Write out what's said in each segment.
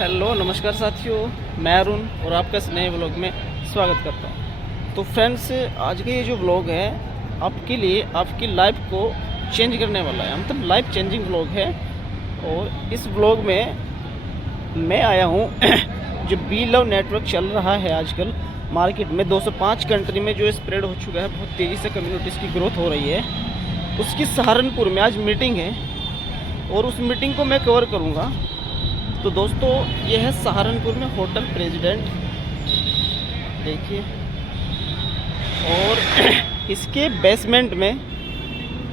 Hello नमस्कार साथियों, मैं अरुण और आपका इस नए व्लॉग में स्वागत करता हूं। तो फ्रेंड्स, आज का ये जो व्लॉग है आपके लिए आपकी लाइफ को चेंज करने वाला है, मतलब लाइफ चेंजिंग व्लॉग है। और इस व्लॉग में मैं आया हूं जो बी लव नेटवर्क चल रहा है आजकल मार्केट में 205 कंट्री में जो स्प्रेड हो चुका है, बहुत तेज़ी से कम्युनिटीज़ की ग्रोथ हो रही है। उसकी सहारनपुर में आज मीटिंग है और उस मीटिंग को मैं कवर करूँगा। तो दोस्तों, ये है सहारनपुर में होटल प्रेसिडेंट, देखिए, और इसके बेसमेंट में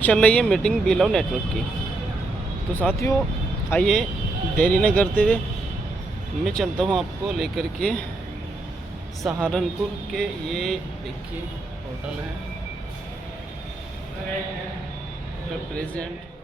चल रही है मीटिंग बी लव नेटवर्क की। तो साथियों, आइए देरी न करते हुए मैं चलता हूँ आपको लेकर के सहारनपुर के। ये देखिए होटल है hotel president.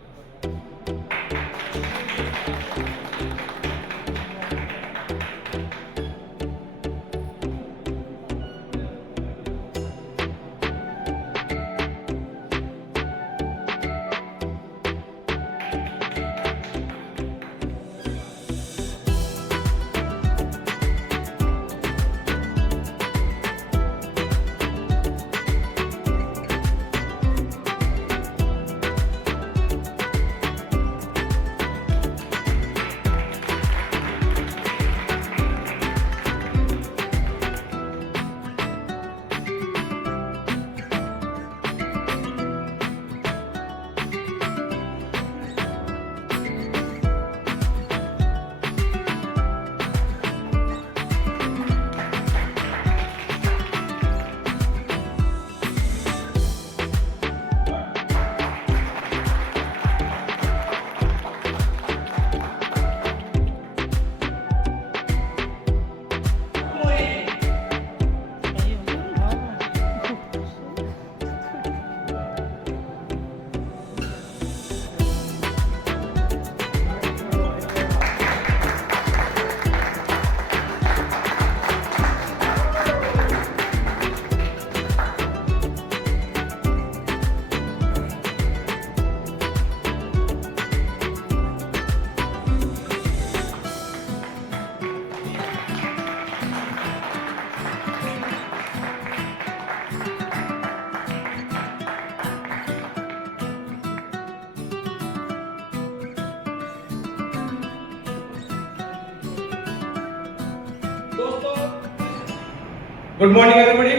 Good morning everybody.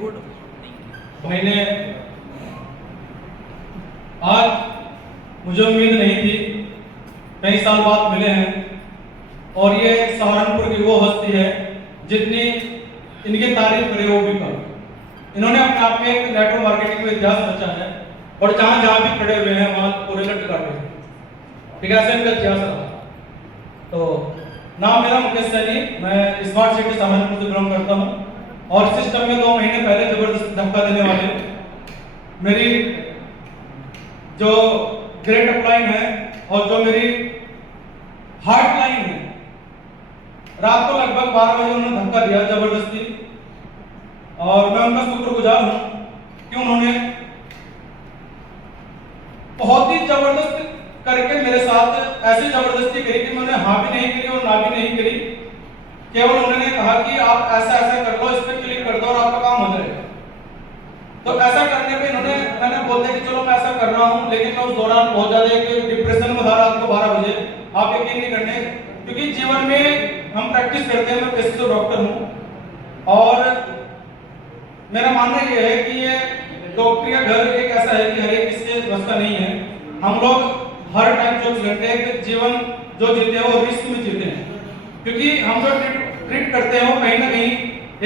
Good मैंने आज मुझे उम्मीद नहीं थी, कई साल बाद मिले हैं और ये सहारनपुर की वो हस्ती है जितनी इनकी तारीफ करे वो भी कम। इन्होंने अपने आप में एक नेटवर्क मार्केटिंग का इतिहास रचा है और जहां जहां भी खड़े हुए हैं वहां पूरे लट काटे हैं। ठीक है, ऐसे इनका इतिहास रहा। तो नाम मेरा मुकेश सैनी, मैं स्मार्ट सिटी सहारनपुर से बिलोंग करता हूँ और सिस्टम में 2 महीने पहले जबरदस्त धक्का देने वाले मेरी जो ग्रेट अपलाइन है और जो मेरी हार्ट लाइन है, रात को लगभग 12 बजे उन्होंने धक्का दिया जबरदस्ती, और मैं उनका शुक्रगुजार हूँ कि उन्होंने बहुत ही जबरदस्त करके मेरे साथ ऐसी जबरदस्ती करी कि मैंने हाँ भी नहीं करी और ना भी नहीं करी। केवल उन्होंने कहा कि आप ऐसा ऐसा कर लो, इस पे क्लिक कर दो और आपका काम हो जाएगा। तो ऐसा करने पे मैंने बोलते कि चलो मैं ऐसा कर रहा हूँ, लेकिन मैं उस दौरान बहुत ज्यादा एक डिप्रेशन में था रात को 12 बजे। आप यकीन नहीं करने, क्योंकि जीवन में हम प्रैक्टिस करते हैं, मैं पेशे से डॉक्टर हूँ और मेरा मानना यह है कि ये डॉक्टरी का घर एक ऐसा है कि हर एक इसके बस का नहीं है। हम लोग हर टाइम 24 घंटे जीवन जो जीते हैं वो रिस्क में जीते हैं, क्योंकि हम जो ट्रीट करते हैं वो कहीं ना कहीं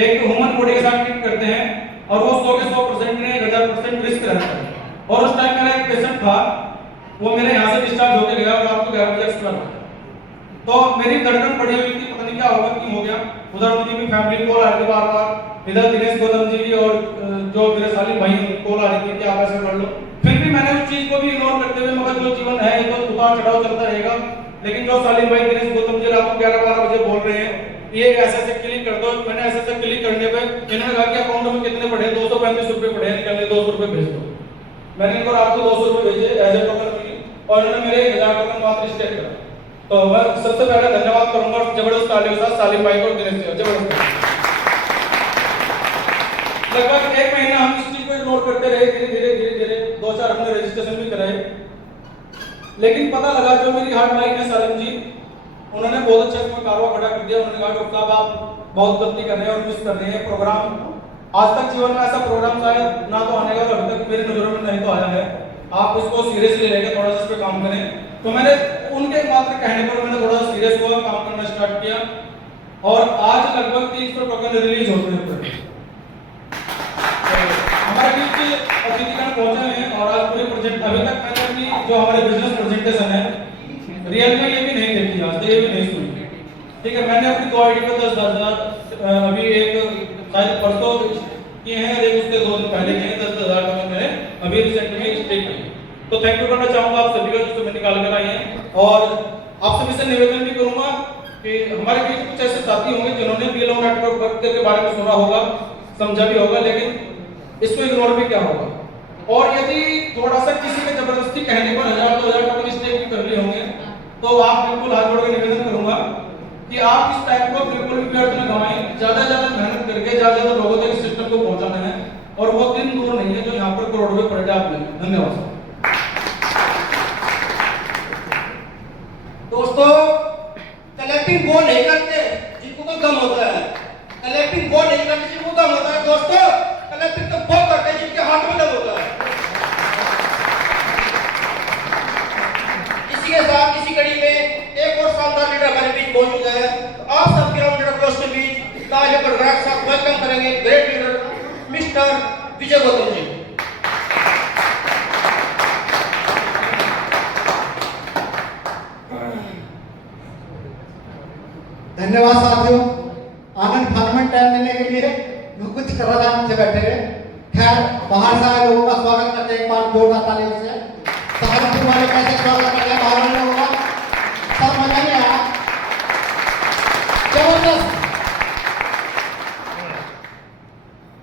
एक ह्यूमन बॉडी के साथ ट्रीट करते हैं और वो 100 के 100% नहीं 1000% रिस्क रहता है। और उस टाइम मेरा एक पेशेंट था, वो मेरे यहाँ से डिस्चार्ज होकर गया और रात को 11 बजे एक्सपायर हो गया। तो मेरी धड़कन बढ़ी हुई थी, पता नहीं क्या होगा, क्यों हो गया। उधर मुझे भी फैमिली कॉल आ रही थी बार-बार, इधर दिनेश गौतम जी की और जो मेरे सालिम भाई कॉल आ रही थी कि आप ऐसे कर लो। फिर भी मैंने उस चीज को भी इग्नोर करते हुए, मगर जो जीवन है ये तो उतार चढ़ाव चलता रहेगा, लेकिन जो सालिम भाई दिनेश गौतम जी रात को 11-12 बजे बोल रहे हैं ये ऐसे क्लिक कर दो, मैंने ऐसे क्लिक करने पे इन्होंने कहा कि अकाउंट में कितने पड़े, 235 रुपए पड़े, निकलने 200 रुपए भेज दो। मैंने इनको रात को 200 रुपए भेजे एज ए टोकन की, और इन्होंने मेरे 1000 टोकन मात्र स्टेक करा। तो मैं सबसे पहले धन्यवाद करूंगा जबरदस्त तालियों के साथ सालिम भाई को, दिनेश जी जबरदस्त। लगभग 1 महीना हम इस चीज को इग्नोर करते रहे, धीरे धीरे 2-4 हमने रजिस्ट्रेशन भी कराए, लेकिन पता लगा जो मेरी हार्ट माइक है सालिम जी, उन्होंने बहुत अच्छा इसमें कारवा खड़ा कर दिया। उन्होंने कहा डॉक्टर साहब आप बहुत गलती कर रहे हैं और मिस कर रहे हैं प्रोग्राम। आज तक जीवन में ऐसा प्रोग्राम शायद ना तो आने का, अभी तक मेरी नजरों में नहीं तो आया है। आप इसको सीरियसली लेके थोड़ा सा इस पे काम करें। तो मैंने उनके मात्र कहने पर मैंने थोड़ा सा सीरियस हुआ, काम करना स्टार्ट किया और आज लगभग 300 टोकन रिलीज होते हैं। हमारे बीच अतिथिगण पहुंचे हैं और आज पूरे प्रोजेक्ट, अभी तक मैंने अपनी जो हमारे बिजनेस प्रेजेंटेशन है रियल में ये भी नहीं देखी, आज तक ये भी नहीं सुनी। ठीक है, मैंने अपनी 2 आईडी पर 10,000 अभी एक शायद परसों किए हैं और एक उससे 2 दिन पहले किए हैं, 10,000 का मैंने अभी रिसेंट में स्टेक किया। तो थैंक यू करना चाहूंगा आप सभी का जो मैं निकाल कर आए हैं। और आप सभी से निवेदन भी करूंगा कि हमारे बीच कुछ ऐसे साथी होंगे जिन्होंने बीएलओ नेटवर्क वर्क के बारे में सुना होगा, समझा भी होगा, लेकिन इसको इग्नोर भी क्या होगा। और यदि थोड़ा सा किसी के जबरदस्ती कहने पर 1000-2000 टोकन स्टेक भी कर लिए होंगे तो आप बिल्कुल हाथ जोड़ के निवेदन करूंगा कि आप इस टाइम को बिल्कुल भी व्यर्थ न गवाएं। ज्यादा मेहनत करके ज्यादा लोगों तक इस सिस्टम को पहुंचाना है और वो दिन दूर नहीं है जो यहाँ पर करोड़ रुपए पर डे आप लेंगे। धन्यवाद। दोस्तों, कलेक्टिंग वो नहीं करते जिनको तो गम होता है, कलेक्टिंग वो नहीं करते जिनको गम होता है। दोस्तों, कलेक्टिंग तो वो करते हैं जिनके हाथ में दम होता है। इसी के साथ इसी कड़ी में एक और शानदार लीडर हमारे बीच मौजूद है। तो आप सब ग्राउंड लीडर क्लोज के बीच तालियों पर गड़गड़ाहट के साथ वेलकम करेंगे ग्रेट लीडर मिस्टर विजय गौतम जी। धन्यवाद साथियों, आनंद फार्मेंट टाइम देने के लिए जो कुछ कर रहा था हमसे बैठे हैं। खैर, बाहर से आए लोगों का स्वागत करते हैं एक बार जोरदार तालियों से। सहारनपुर वाले कैसे स्वागत करते हैं बाहर वाले लोगों का? सब मजा नहीं आया? जबरदस्त।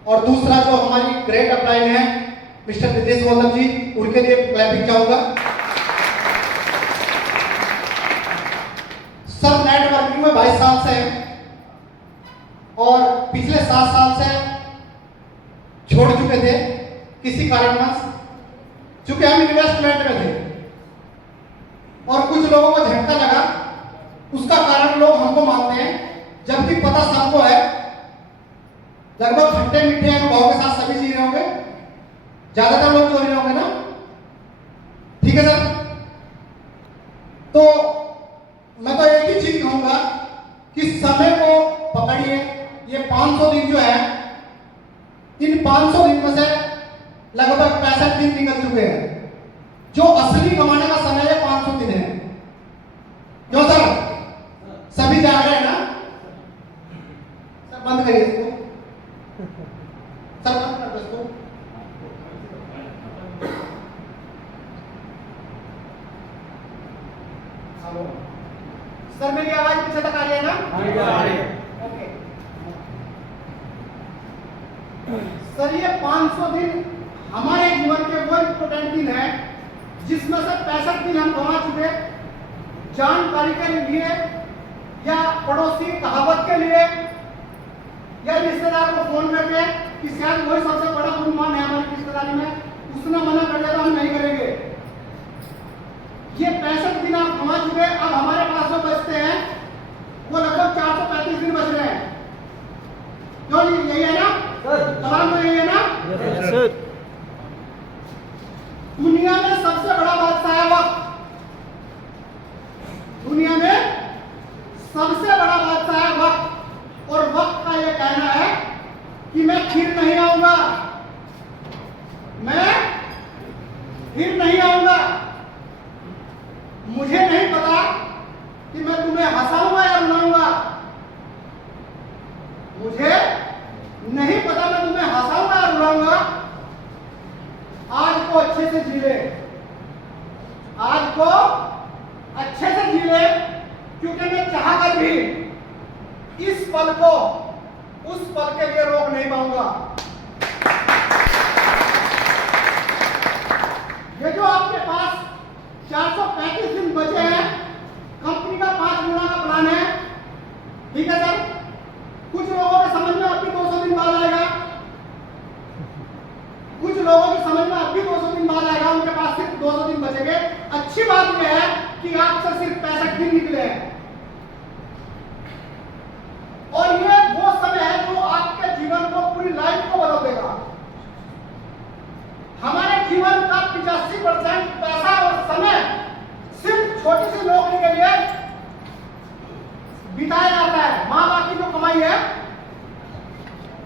और दूसरा जो हमारी ग्रेट अपलाइन है मिस्टर नितेश गौतम जी, उनके लिए क्लैपिंग चाहूंगा। सब नेटवर्किंग में 22 साल से हैं और पिछले 7 साल से छोड़ चुके थे किसी कारणवश, चूंकि हम इन्वेस्टमेंट में थे और कुछ लोगों को झटका लगा। उसका कारण लोग हमको मानते हैं, जबकि पता सबको है। लगभग खट्टे मीठे अनुभव के साथ सभी जी रहे होंगे, ज्यादातर लोग जो रहे होंगे ना। ठीक है सर, तो मैं तो एक ही चीज कहूंगा कि समय को पकड़िए। ये 500 दिन जो है, इन 500 दिन में से लगभग 65 दिन निकल चुके हैं। जो असली कमाने का समय है 500 दिन है। क्यों सर? सभी जा रहे हैं ना? सर बंद करिए इसको, सर बंद कर दो इसको। सर मेरी आवाज पीछे तक आ रही है ना? आ रही है। ओके सर, ये 500 दिन हमारे जीवन के वो इंपोर्टेंट दिन है जिसमें से 65 दिन हम गंवा चुके। जानकारी के लिए या पड़ोसी कहावत के लिए या रिश्तेदार को फोन करके कि शायद वही सबसे बड़ा गुणमान है हमारी रिश्तेदारी में, उसने मना कर दिया तो हम नहीं करेंगे। ये 65 दिन आप गंवा चुके। अब हमारे पास जो बचते हैं वो लगभग 435 दिन बच रहे हैं। क्यों जी, यही है ना सवाल? में यही है ना? सर, दुनिया में सबसे बड़ा बादशाह है वक्त। दुनिया में सबसे बड़ा बादशाह है वक्त, और वक्त का ये कहना है कि मैं फिर नहीं आऊंगा, मैं फिर नहीं आऊंगा। मुझे नहीं पता कि मैं तुम्हें हंसाऊंगा या रुलाऊंगा, मुझे नहीं पता मैं तुम्हें हंसाऊंगा या रुलाऊंगा। आज को अच्छे से जी ले, आज को अच्छे से जी ले, क्योंकि मैं चाहकर भी इस पल को उस पल के लिए रोक नहीं पाऊंगा। ये जो आपके पास 435 दिन बचे हैं, कंपनी का दिन निकले हैं। और ये वो समय है जो आपके जीवन को, पूरी लाइफ को बदल देगा। हमारे जीवन का 85% पैसा और समय सिर्फ छोटी सी नौकरी के लिए बिताया जाता है। माँ बाप की जो कमाई है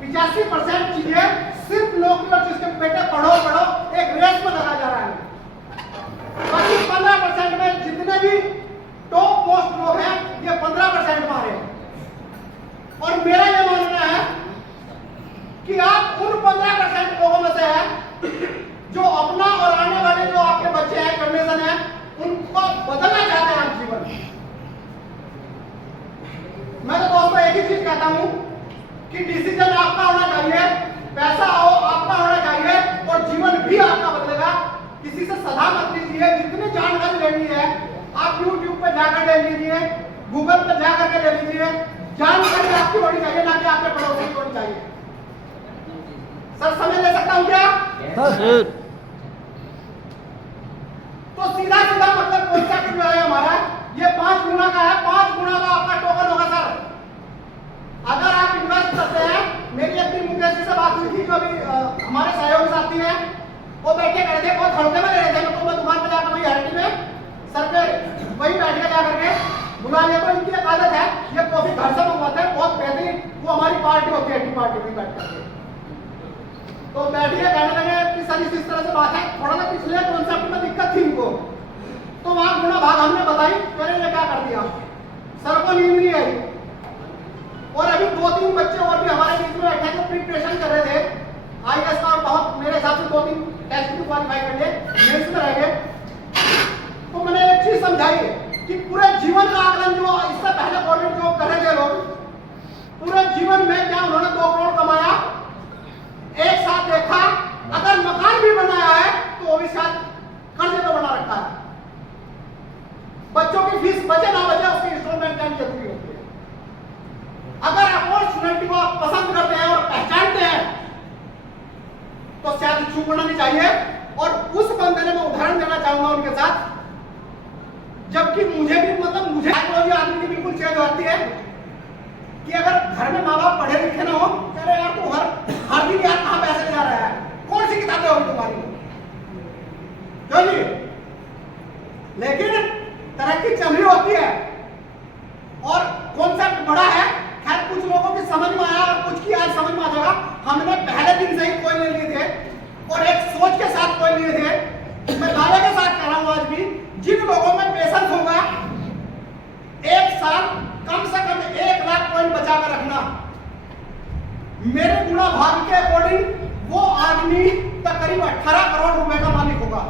85% चीजें सिर्फ नौकरी और जिसके बेटे पढ़ो पढ़ो एक रेस में लगा जा रहा है। बाकी 15% में जितने भी टॉप मोस्ट लोग हैं ये 15% मारे हैं। और मेरा यह मानना है कि आप उन 15% लोगों में से हैं जो अपना और आने वाले जो आपके बच्चे हैं, जनरेशन है, उनको बदलना चाहते हैं आप जीवन। मैं तो दोस्तों एक ही चीज कहता हूं कि डिसीजन आपका होना चाहिए, पैसा हो आपका होना चाहिए और जीवन भी आपका बदलेगा। किसी से सलाह मत लीजिए। जितनी जानकारी लेनी है आप YouTube पे जाकर ले लीजिए, गूगल पे जाकर के ले लीजिए। जानकारी आपकी होनी चाहिए, ना कि आपके पड़ोसी की होनी चाहिए। सर समय ले सकता हूं क्या? सर तो सीधा सीधा मतलब कॉन्सेप्ट जो है हमारा ये 5 गुना का है। 5 गुना का आपका टोकन होगा सर। अगर आप इन्वेस्ट करते हैं, मेरी अपनी मुकेश जी से बात हुई थी जो अभी हमारे सहयोगी साथी हैं, वो बैठे कर थे, बहुत हल्के में ले रहे थे। मैं दुकान पे जाकर वही हरटी में सर पे वही बैठ के जाकर के बुला लिया। तो इनकी एक आदत है, ये कॉफी घर से मंगवाते हैं, बहुत बेहतरीन। वो हमारी पार्टी होती है, टी पार्टी में बैठ करके। तो बैठिए, कहने लगे कि सर इस तरह से बात है, थोड़ा सा पिछले कॉन्सेप्ट में दिक्कत थी इनको। तो वहां गुना भाग हमने बताई, मैंने ये क्या कर दिया, सर को नींद नहीं आई। और अभी 2-3 बच्चे और भी हमारे बीच में बैठे जो प्रिपरेशन कर रहे थे IAS का, बहुत मेरे हिसाब से 2-3 टेस्ट भी क्वालिफाई कर लिए, मेंस में रह गए। तो मैंने एक चीज समझाई कि पूरे जीवन का आकलन जो इससे पहले गवर्नमेंट जॉब कर रहे थे लोग, पूरे जीवन में क्या उन्होंने 2 करोड़ कमाया, एक साथ देखा, अगर मकान भी बनाया है तो वो भी साथ कर्जे पे बना रखा है। बच्चों की फीस बचे ना बचे उसकी इंस्टॉलमेंट टाइम जरूरी होती है। अगर अपॉर्चुनिटी को आप पसंद करते हैं और पहचानते हैं तो शायद चूक होना नहीं चाहिए। और उस बंदे ने मैं उदाहरण देना चाहूंगा उनके साथ, जबकि मुझे भी मतलब मुझे टेक्नोलॉजी आदमी की बिल्कुल चेंज होती है कि अगर घर में माँ बाप पढ़े लिखे ना हो, कह रहे यार तू हर दिन यार कहाँ पैसे ले जा रहा है, कौन सी किताबें होगी तुम्हारी, क्यों जी? लेकिन तरक्की चल रही होती है और कॉन्सेप्ट बड़ा है। खैर कुछ लोगों की समझ में आया और कुछ की आज समझ में आ जाएगा। हमने पहले दिन से ही कोई ले लिए थे और एक सोच के साथ कोई लिए थे। मैं दावे के साथ कह रहा हूं आज भी, जिन लोगों में पेशेंस होगा, एक साल कम से कम 1 लाख कॉइन बचा कर रखना, मेरे गुणा भाग के अकॉर्डिंग वो आदमी तकरीबन 18 करोड़ रुपए का मालिक होगा।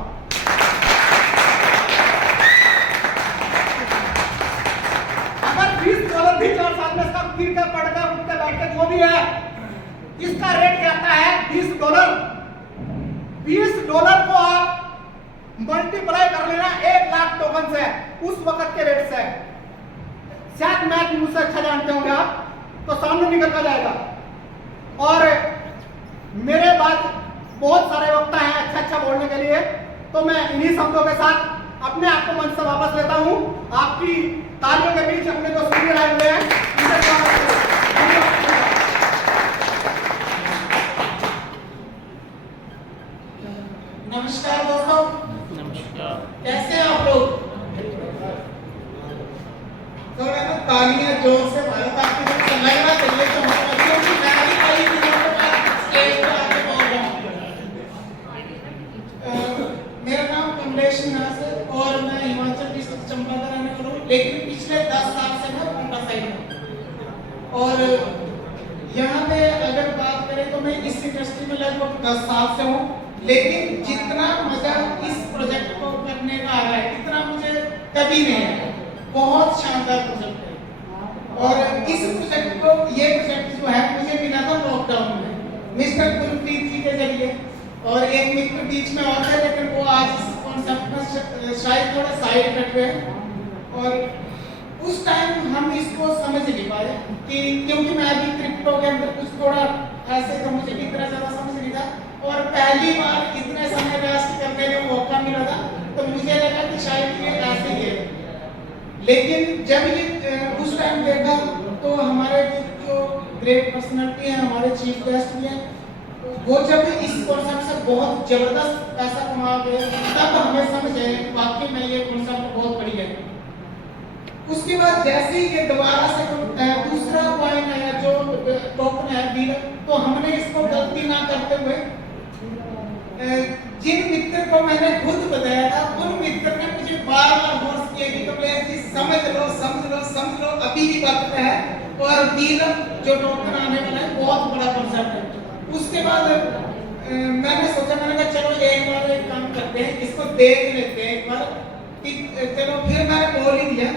अगर $20 भी 4 साल में इसका गिर कर पड़ कर उठ कर बैठ कर जो भी है, इसका रेट कहता है $20। $20 को आप मल्टीप्लाई कर लेना 1 लाख टोकन से, उस वक्त के रेट से। शायद मैथ मुझसे अच्छा जानते होंगे आप, तो सामने निकल कर जाएगा। और मेरे बाद बहुत सारे वक्ता हैं अच्छा बोलने के लिए, तो मैं इन्हीं शब्दों के साथ अपने आप को मंच से वापस लेता हूं। आपकी तालियों के बीच अपने जो सीनियर आए हुए हैं उनसे स्वागत करें। नमस्कार दोस्तों, नमस्कार। कैसे हैं आप लोग? थोड़ा तो तालियां जोर से भारत आपकी तरफ से लगना चाहिए तो हम बच्चों की तैयारी करी थी तो स्टेज पर आके बोल रहा हूं। मेरा नाम कमलेश नाथ है और मैं हिमाचल डिस्ट्रिक्ट चंबा का रहने वाला हूं, लेकिन पिछले 10 साल से मैं कोटा साइड में। और यहाँ पे अगर बात करें तो मैं इस इंडस्ट्री में लगभग 10 साल से हूँ, लेकिन जितना मजा इस प्रोजेक्ट को करने का आ रहा है इतना मुझे कभी नहीं है। बहुत शानदार प्रोजेक्ट है और इस प्रोजेक्ट को, ये प्रोजेक्ट जो है मुझे मिला था लॉकडाउन में मिस्टर गुरप्रीत जी के जरिए, और एक मित्र बीच में और थे लेकिन वो आज इस कॉन्सेप्ट में शायद थोड़ा साइड कट गए। और उस टाइम हम इसको समझ नहीं पाए कि क्योंकि मैं अभी क्रिप्टो के अंदर कुछ थोड़ा ऐसे तो मुझे भी इतना ज़्यादा समझ नहीं था, और पहली बार इतने समय वेस्ट करने का मौका मिला था तो मुझे लगा कि शायद ये ऐसे ही है। लेकिन जब ये उस टाइम देखा तो हमारे जो ग्रेट पर्सनालिटी है, हमारे चीफ गेस्ट भी हैं, वो जब इस कॉन्सेप्ट से बहुत जबरदस्त पैसा कमा गए, तब हमें समझ आया कि वाकई में ये कॉन्सेप्ट बहुत बढ़िया है। उसके बाद जैसे ही ये दोबारा से दूसरा कॉइन आया जो टोकन है बील, तो हमने इसको गलती ना करते हुए जिन मित्र को मैंने खुद बताया था, उन मित्र ने मुझे बार-बार फोर्स किया कि कमलेश जी समझ लो, अभी भी वक्त है और बील जो टोकन आने वाला है बहुत बड़ा कॉन्सेप्ट है। उसके बाद मैंने सोचा, मैंने कहा चलो एक बार एक काम करते हैं, इसको देख लेते हैं एक बार कि चलो, फिर मैंने बोल ही दिया।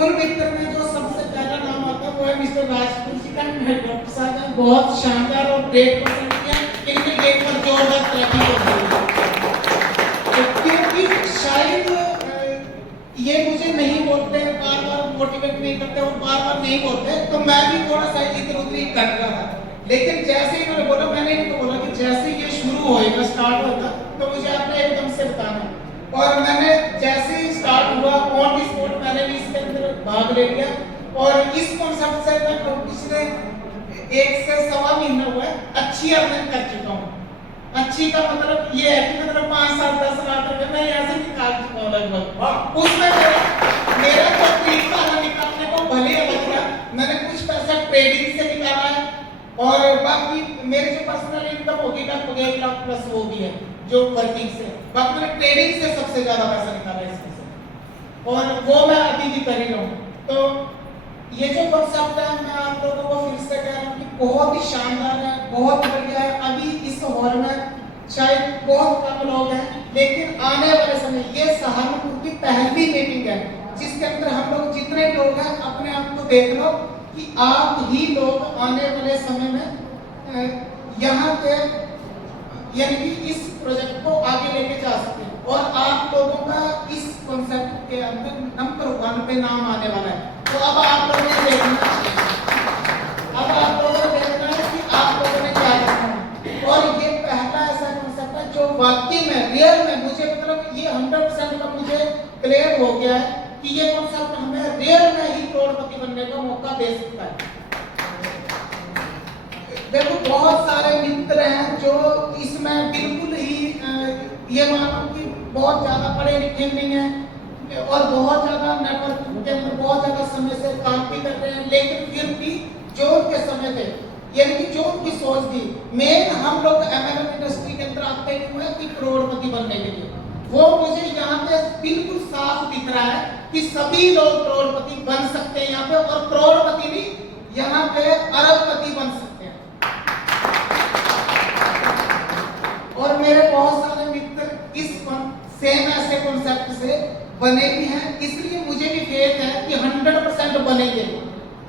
उन मित्र में जो सबसे पहला नाम आता है वो है मिस्टर राजपूत जी का, डॉक्टर साहब हैं, बहुत शानदार और ग्रेट पर्सनालिटी है, इनके एक बार जोरदार ताली हो। क्योंकि शायद ये मुझे नहीं बोलते, बार-बार मोटिवेट नहीं करते और बार-बार नहीं बोलते, तो मैं भी थोड़ा सा इधर-उधर ही कर रहा था। लेकिन जैसे ही इन्होंने बोला, मैंने इनको बोला कि जैसे ये शुरू होएगा, स्टार्ट होगा, तो मुझे आपने एकदम से बताना। और मैंने जैसे ही स्टार्ट हुआ, ऑन द स्पॉट मैंने भी इसके अंदर भाग ले लिया और इस कॉन्सेप्ट से मैं पिछले 1 से सवा महीना हुआ है अच्छी अर्निंग कर चुका हूँ। अच्छी का मतलब ये है कि मतलब 5 7 10 लाख रुपए मैं ऐसे निकाल चुका हूँ लगभग। उसमें मेरा तो तरीका है निकालने को भले अलग था, मैंने कुछ पैसा ट्रेडिंग से निकाला है और बाकी मेरे जो पर्सनल इनकम होगी लगभग 1 लाख प्लस वो भी है जो वर्किंग से, बाकी मैंने ट्रेडिंग से सबसे ज्यादा पैसा निकाला है इसमें से, और वो मैं अभी भी कर ही रहा हूँ। तो ये जो कॉन्सेप्ट है, मैं आप लोगों को फिर से कह रहा हूँ कि बहुत ही शानदार है, बहुत बढ़िया है। अभी इस हॉल में शायद बहुत कम लोग हैं, लेकिन आने वाले समय ये सहारनपुर की पहली मीटिंग है जिसके अंदर हम लोग जितने लोग हैं अपने आप को देख लो कि आप ही लोग आने वाले समय में यहाँ पे यानी कि इस प्रोजेक्ट को आगे लेके जा सकते हैं और आप लोगों का इस कॉन्सेप्ट के अंदर नंबर 1 पे नाम आने वाला है। तो अब आप लोगों ने देखना है कि आप लोगों ने क्या करना है। और ये पहला ऐसा कॉन्सेप्ट है जो वाकई में रियल में मुझे मतलब ये 100% का मुझे क्लियर हो गया है कि ये कॉन्सेप्ट हमें रियल में ही करोड़पति बनने का मौका दे सकता है। देखो बहुत सारे मित्र हैं जो इसमें बिल्कुल ही ये मानो कि बहुत ज्यादा पढ़े लिखे नहीं हैं और बहुत ज्यादा नेटवर्क के अंदर बहुत ज्यादा समय से काम भी कर रहे हैं, लेकिन फिर भी जो उनके समय थे यानी कि जो उनकी सोच थी, मेन हम लोग एमएलएम इंडस्ट्री के अंदर आते हुए कि करोड़पति बनने के लिए, वो मुझे यहाँ पे बिल्कुल साफ दिख रहा है कि सभी लोग करोड़पति बन सकते हैं यहाँ पे, और करोड़पति नहीं यहाँ पे अरबपति बन सकते हैं। और मेरे बहुत सारे मित्र इस सेम ऐसे कॉन्सेप्ट से बने भी हैं, इसलिए मुझे भी फेथ है कि 100% बनेंगे।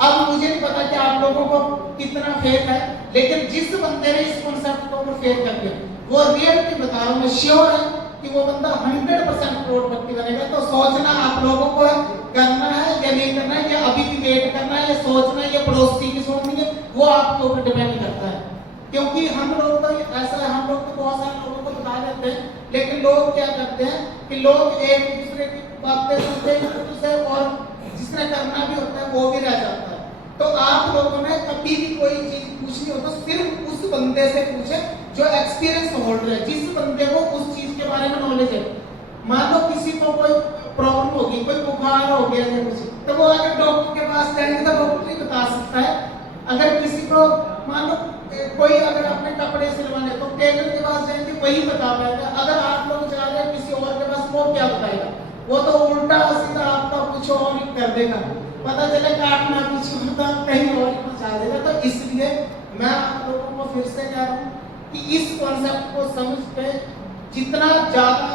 अब मुझे नहीं पता कि आप लोगों को कितना फेथ है, लेकिन जिस बंदे ने इस कॉन्सेप्ट के ऊपर फेथ कर दिया वो रियलिटी बता रहा हूँ, मैं श्योर है कि वो बंदा 100% करोड़पति बनेगा। तो सोचना आप लोगों को करना है या नहीं करना है, या अभी भी वेट करना है, या सोचना है, या पड़ोसी की सोचनी है, वो आपके ऊपर डिपेंड करता है। क्योंकि हम लोग तो ऐसा है, हम लोग तो बहुत सारे लोगों को बता देते हैं, लेकिन लोग क्या करते हैं कि लोग एक दूसरे की बातें सुनते हैं और जिसने करना भी होता है वो भी रह जाता है। तो आप लोगों ने कभी भी कोई चीज पूछनी हो तो सिर्फ उस बंदे से पूछे जो एक्सपीरियंस होल्डर है, जिस बंदे को उस चीज के बारे में नॉलेज है। मान लो किसी को कोई प्रॉब्लम होगी, कोई बुखार हो गया है कुछ, तो वो अगर डॉक्टर के पास जाएंगे तो डॉक्टर ही बता सकता है। अगर किसी को मान लो कोई अगर अपने कपड़े सिलवाने तो टेलर के पास जाएंगे वही बता पाएगा। अगर आप लोग जा रहे हैं किसी और के पास, वो क्या बताएगा? वो तो उल्टा सीधा आपका कुछ और ही कर देगा, पता चले काटना कुछ होता कहीं और ही पहुंचा देगा। तो इसलिए मैं आप लोगों को फिर से कह रहा हूँ कि इस कॉन्सेप्ट को समझ के जितना ज्यादा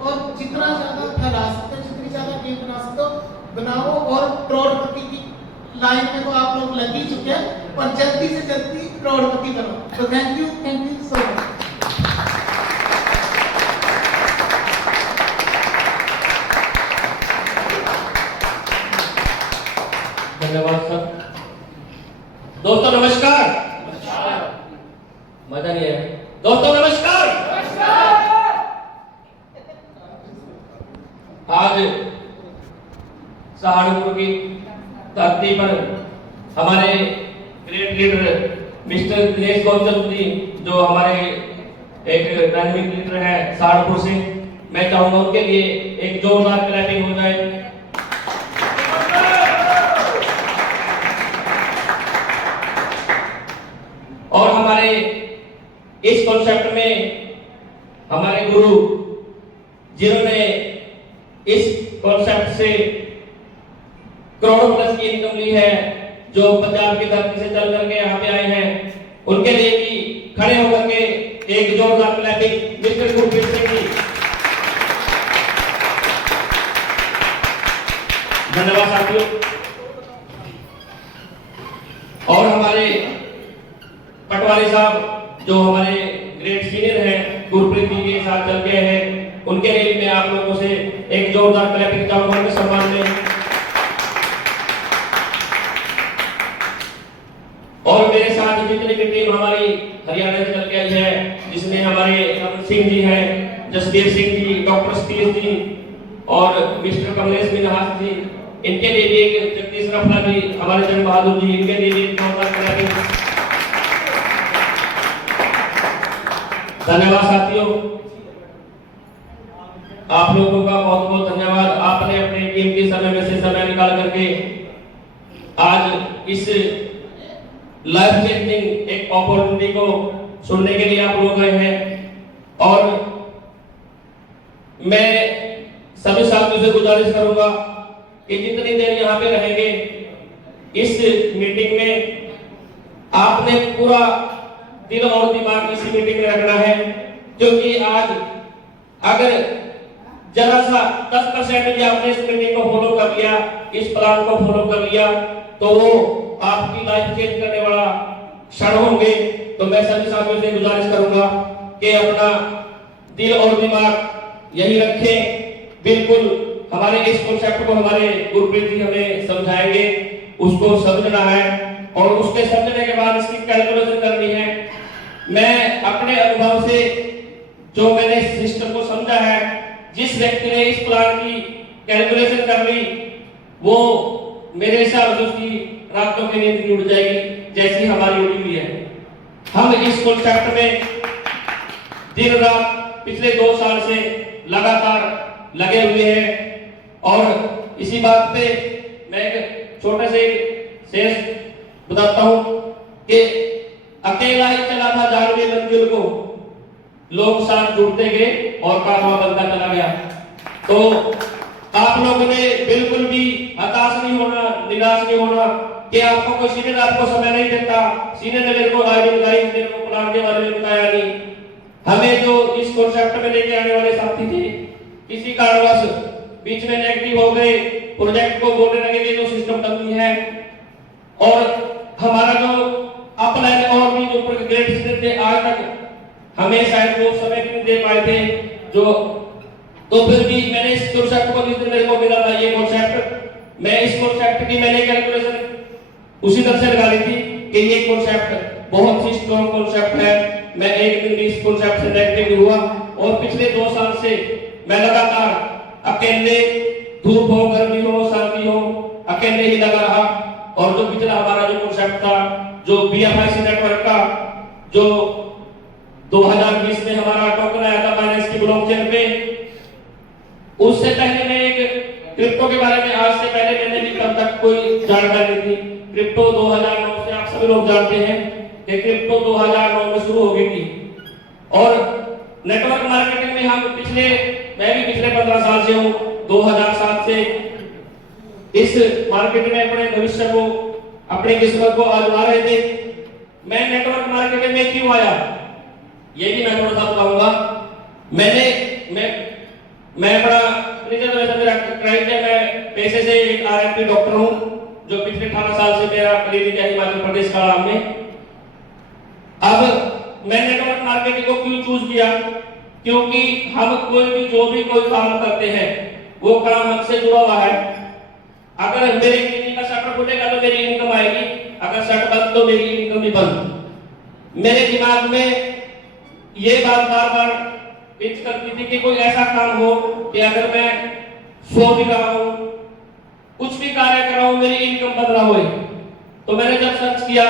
और जितना ज्यादा फैला सकते, जितनी ज्यादा टीम बना सकते हो बनाओ, और करोड़पति की लाइन में तो आप लोग लग ही चुके हैं, और जल्दी से जल्दी करोड़पति बनो। तो थैंक यू सो मच। धन्यवाद सर। दोस्तों नमस्कार। मजा नहीं है दोस्तों, नमस्कार। आज सहारनपुर की धरती पर हमारे great leader mister Dinesh Gautam ji, जो हमारे एक डायनेमिक लीडर है सहारनपुर से, मैं चाहूंगा उनके लिए एक जोरदार क्लैपिंग हो जाए। और हमारे इस कॉन्सेप्ट में हमारे गुरु, जिन्होंने इस कॉन्सेप्ट से करोड़ों प्लस की इनकम ली है, जो पंजाब की धरती से चल करके यहाँ पे आए हैं, उनके लिए भी खड़े होकर के एक जोरदार क्लैपिंग मिस्टर गुरप्रीत सिंह जी। धन्यवाद साथियों। और हमारे पटवारी साहब, जो हमारे ग्रेट सीनियर हैं, गुरप्रीत जी के साथ चल गए हैं, उनके लिए मैं आप लोगों से एक जोरदार क्लैपिंग चाहूंगा उनके सम्मान में। और मेरे साथ जितनी भी टीम हमारी हरियाणा से चल के आई है, जिसमें हमारे अमन सिंह जी हैं, जसबीर सिंह जी, डॉक्टर सतीश जी और मिस्टर कमलेश मिनहास जी, इनके लिए भी एक जगदीश रफला जी, हमारे जन बहादुर जी, इनके लिए भी जोरदार क्लैपिंग। धन्यवाद साथियों, आप लोगों का बहुत बहुत धन्यवाद। आपने अपने कीमती समय में से समय निकाल करके आज इस लाइफ चेंजिंग एक अपॉर्चुनिटी को सुनने के लिए आप लोग आए हैं। और मैं सभी साथियों से गुजारिश करूंगा कि जितनी देर यहाँ पे रहेंगे इस मीटिंग में, आपने पूरा दिल और दिमाग इसी मीटिंग में रखना है, क्योंकि आज अगर जरा सा 10% भी आपने इस मीटिंग को फॉलो कर लिया, इस प्लान को फॉलो कर लिया, तो वो आपकी लाइफ चेंज करने वाला क्षण होंगे। तो मैं सभी साथियों से गुजारिश करूंगा कि अपना दिल और दिमाग यही रखें। बिल्कुल हमारे इस कॉन्सेप्ट को हमारे गुरप्रीत जी हमें समझाएंगे, उसको समझना है और उसके समझने के बाद इसकी कैलकुलेशन करनी है। मैं अपने अनुभव से जो मैंने इस सिस्टम को समझा है, जिस व्यक्ति ने इस प्लान की कैलकुलेशन कर ली, वो मेरे हिसाब से उसकी रातों की नींद भी उड़ जाएगी, जैसी हमारी उड़ी हुई है। हम इस कॉन्सेप्ट में दिन रात पिछले 2 साल से लगातार लगे हुए हैं। और इसी बात पे मैं एक छोटे से शेष बताता हूं कि अकेला ही चला था जानवी मंजिल को, लोग साथ जुड़ते गए और कारवां बनता चला गया। तो आप लोगों ने बिल्कुल भी हताश नहीं होना, निराश नहीं होना कि आपको कोई सीनियर आपको समय नहीं देता, सीनियर ने मेरे को आईडी बताई, मेरे को प्लान के बारे में बताया नहीं। हमें जो इस कॉन्सेप्ट में लेके आने वाले साथी थे, किसी कारणवश बीच में नेगेटिव हो गए, प्रोजेक्ट को बोलने लगे कि जो सिस्टम कमी है, और हमारा जो अपलाइन और भी जो ग्रेड सीनियर थे आज तक हमें शायद वो समय भी नहीं दे पाए थे जो, तो फिर भी मैंने इस कॉन्सेप्ट को जिस दिन मेरे को मिला था ये कॉन्सेप्ट, मैं इस कॉन्सेप्ट की मैंने कैलकुलेशन उसी तरह से लगा ली थी कि ये कॉन्सेप्ट बहुत ही स्ट्रॉन्ग कॉन्सेप्ट है। मैं एक दिन भी इस कॉन्सेप्ट से नेगेटिव नहीं हुआ और पिछले 2 साल से मैं लगातार अकेले, धूप हो, गर्मी हो, सर्दी हो, अकेले ही लगा रहा। और जो पिछला हमारा जो कॉन्सेप्ट था, जो बीएफआईसी नेटवर्क का, जो 2020 में हमारा टोकन आया था बाइनेंस की ब्लॉकचेन पे, उससे पहले मैं एक क्रिप्टो के बारे में, आज से पहले मैंने भी तब तक कोई जानकारी नहीं थी। क्रिप्टो 2009 से आप सभी लोग जानते हैं कि क्रिप्टो 2009 में शुरू हो गई थी। और नेटवर्क मार्केटिंग में हम मैं भी पिछले 15 साल से हूँ, 2007 से इस मार्केट में अपने भविष्य को, अपनी किस्मत को आजमा रहे थे। मैं नेटवर्क मार्केटिंग में क्यों आया, ये भी मैं थोड़ा सा बताऊंगा। मैं बड़ा मेरा क्राइम है, मैं पेशे से एक आरएमपी डॉक्टर हूं, जो पिछले 18 साल से मेरा क्लिनिक है हिमाचल प्रदेश का में। अब मैं नेटवर्क मार्केटिंग को क्यों चूज किया, क्योंकि हम जो भी कोई काम करते हैं वो काम हमसे जुड़ा हुआ है। अगर मेरे क्लिनिक का शटर खुलेगा तो मेरी इनकम आएगी, अगर शटर बंद तो मेरी इनकम भी बंद। मेरे दिमाग में ये बात बार बार पिच करती थी कि कोई ऐसा काम हो कि अगर मैं सो भी रहा हूं कुछ भी कार्य कर रहा हूं मेरी इनकम बन रहा हो। तो मैंने जब सर्च किया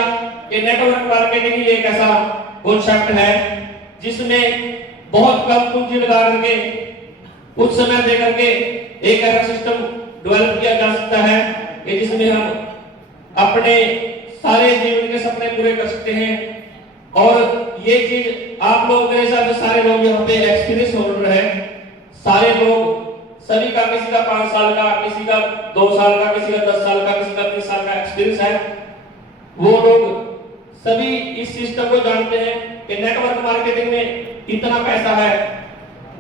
कि नेटवर्क मार्केटिंग एक ऐसा कॉन्सेप्ट है जिसमें बहुत कम पूंजी लगा करके कुछ समय दे करके एक ऐसा सिस्टम डेवलप किया जा सकता है कि जिसमें हम अपने सारे जीवन के सपने पूरे कर सकते हैं। और ये चीज आप लोग मेरे हिसाब से सारे लोग यहाँ पे एक्सपीरियंस होल्डर है। सारे लोग सभी का, किसी का 5 साल का, किसी का 2 साल का, किसी का 10 साल का, किसी का 30 साल का एक्सपीरियंस है। वो लोग सभी इस सिस्टम को जानते हैं कि नेटवर्क मार्केटिंग में इतना पैसा है।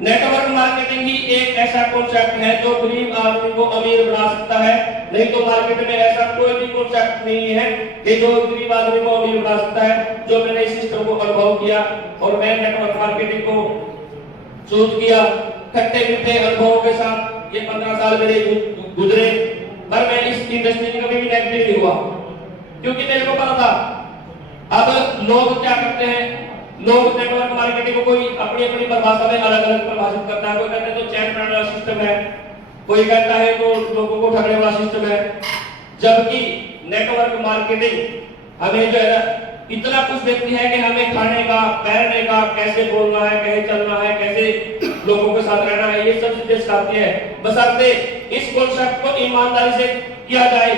नेटवर्क मार्केटिंग ही एक ऐसा कॉन्सेप्ट है जो गरीब आदमी को अमीर बना सकता है। नहीं तो मार्केट में ऐसा कोई भी कॉन्सेप्ट नहीं है कि जो गरीब आदमी को अमीर बना सकता है। जो मैंने इस सिस्टम को अनुभव किया और मैं नेटवर्क मार्केटिंग को चूज किया, खट्टे मीठे अनुभवों के साथ ये 15 साल मेरे गुजरे, पर मैं इस इंडस्ट्री में कभी भी नेगेटिव नहीं हुआ, क्योंकि मेरे को पता था। अब लोग क्या करते हैं, लोग नेटवर्क मार्केटिंग को कोई अपनी अपनी परिभाषा में अलग अलग परिभाषित करता है। कोई कहता है तो चैन बनाने वाला सिस्टम है, कोई कहता है तो लोगों को ठगने वाला सिस्टम है। जबकि नेटवर्क मार्केटिंग हमें जो है इतना कुछ देती है कि हमें खाने का, पहनने का, कैसे बोलना है, कैसे चलना है, कैसे लोगों के साथ रहना है, ये सब चीजें सिखाती है। बशर्ते इस कॉन्सेप्ट को ईमानदारी से किया जाए।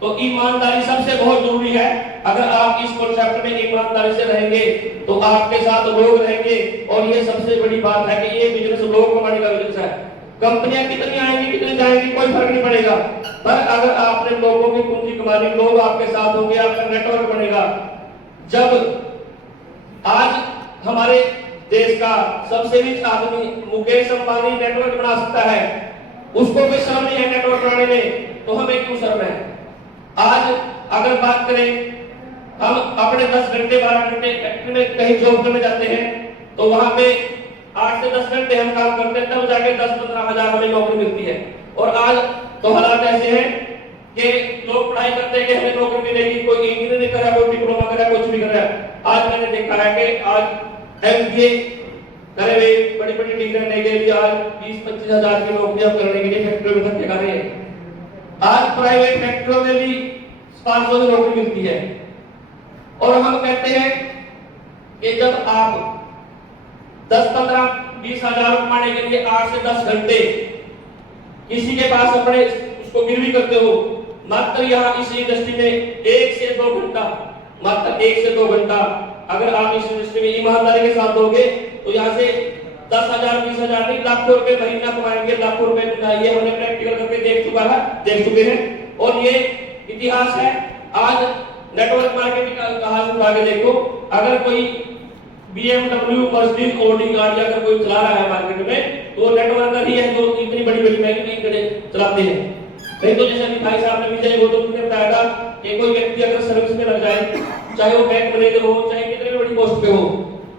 तो ईमानदारी सबसे बहुत जरूरी है। अगर आप इस कॉन्सेप्ट में ईमानदारी से रहेंगे तो आपके साथ लोग रहेंगे। और ये सबसे बड़ी बात है कि ये बिजनेस लोग कमाने का बिजनेस है। कंपनियां कितनी आएंगी कितनी जाएंगी कोई फर्क नहीं पड़ेगा, पर अगर आपने लोगों की पूंजी कमानी, लोग आपके साथ होंगे, आपका नेटवर्क बनेगा। जब आज हमारे देश का सबसे रिच आदमी मुकेश अंबानी नेटवर्क बना सकता है, उसको भी शर्म नहीं है नेटवर्क बनाने में, तो हमें क्यों शर्म है। आज अगर बात करें, हम अपने 10 घंटे 12 घंटे फैक्ट्री में कहीं जॉब करने जाते हैं तो वहां पे 8 से 10 घंटे हम काम करते हैं, तब जाके 10-15 हजार हमें नौकरी मिलती है। और आज तो हालात ऐसे हैं कि लोग पढ़ाई करते हैं कि हमें नौकरी मिलेगी, कोई इंजीनियरिंग कर रहा है, कोई डिप्लोमा कर रहा है, कुछ भी कर रहा है। आज मैंने देखा है कि आज एमबीए करे हुए बड़ी बड़ी डिग्री लेके भी आज 20-25 हजार की नौकरियां करने के लिए फैक्ट्री में धक्के खा रहे हैं। आज प्राइवेट फैक्ट्रियों में भी 500 की नौकरी मिलती है। और हम कहते हैं कि जब आप 10-15-20 हजार कमाने के लिए 8 से 10 घंटे किसी के पास अपने उसको गिरवी करते हो, मात्र यहाँ इस इंडस्ट्री में 1 से 2 घंटा, मात्र 1 से 2 घंटा अगर आप इस इंडस्ट्री में ईमानदारी के साथ दोगे तो यहाँ से 10,000 20,000 नहीं, लाखों रुपए महीना कमाएंगे, लाखों रुपए। ये हमने प्रैक्टिकल करके देख चुके हैं और ये इतिहास है। आज नेटवर्क मार्केटिंग का इतिहास उठा के देखो, अगर कोई BMW, मर्सिडीज, ऑडी गाड़ी अगर कोई चला रहा है मार्केट में तो नेटवर्कर ही है जो इतनी बड़ी बड़ी महंगी चलाते हैं। नहीं तो जैसे अभी भाई साहब ने विजय गौतम ने बताया था कि कोई व्यक्ति अगर सर्विस में लग जाए, चाहे वो बैंक मैनेजर हो, चाहे कितनी बड़ी पोस्ट पे हो,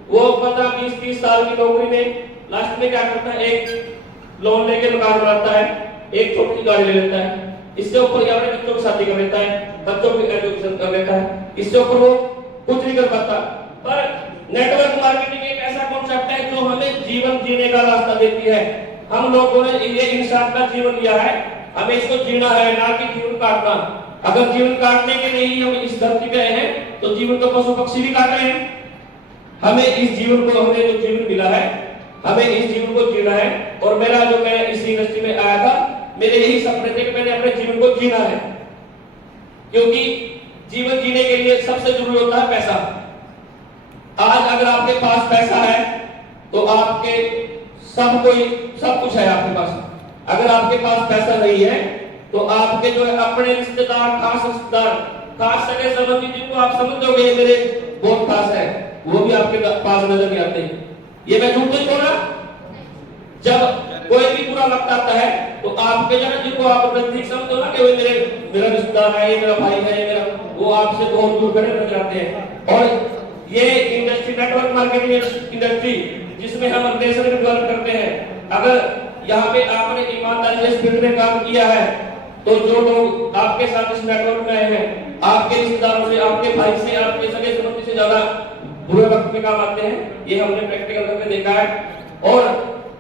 वो 15-20-30 साल की नौकरी में लास्ट में क्या करता है, एक लोन लेके मकान बनाता है, एक छोटी गाड़ी ले लेता है, इससे ऊपर अपने बच्चों की शादी कर लेता है, बच्चों की एजुकेशन कर लेता है, इससे ऊपर वो कुछ नहीं कर पाता। पर नेटवर्क मार्केटिंग एक ऐसा कॉन्सेप्ट है जो हमें जीवन जीने का रास्ता देती है। हम लोगों ने ये इंसान का जीवन लिया है, हमें इसको जीना है, ना कि जीवन काटना। अगर जीवन काटने के लिए ही हम इस धरती पे आए हैं तो जीवन तो पशु पक्षी भी काट रहे हैं। हमें इस जीवन को, हमें जो जीवन मिला है, हमें इस जीवन को जीना है। और मेरा जो मैं इस इंडस्ट्री में आया था, मेरे यही सपने थे कि मैंने अपने जीवन को जीना है, क्योंकि जीवन जीने के लिए सबसे जरूरी होता है पैसा। आज अगर आपके पास पैसा है तो आपके सब कुछ है आपके पास। अगर आपके पास पैसा नहीं है तो आपके जो है अपने रिश्तेदार, खास रिश्तेदार, खास सगे संबंधी जिनको आप समझोगे ये मेरे बहुत खास है, वो भी आपके पास नजर नहीं आते। ये मैं झूठ नहीं बोल रहा। जब कोई भी बुरा वक्त आता है तो आपके जो है जिनको आप नजदीक समझो ना कि वो मेरा रिश्तेदार है, ये मेरा भाई है, ये मेरा, वो आपसे बहुत दूर खड़े नजर आते हैं। और ये इंडस्ट्री, नेटवर्क मार्केटिंग इंडस्ट्री, जिसमें हम रिलेशन डेवलप करते हैं, अगर यहाँ पे आपने ईमानदारी से फील्ड में काम किया है तो जो लोग आपके साथ इस नेटवर्क में आए हैं, आपके रिश्तेदारों से, आपके भाई से, आपके सगे संबंधी से ज्यादा बुरे वक्त में काम आते हैं। ये हमने प्रैक्टिकल करके देखा है। और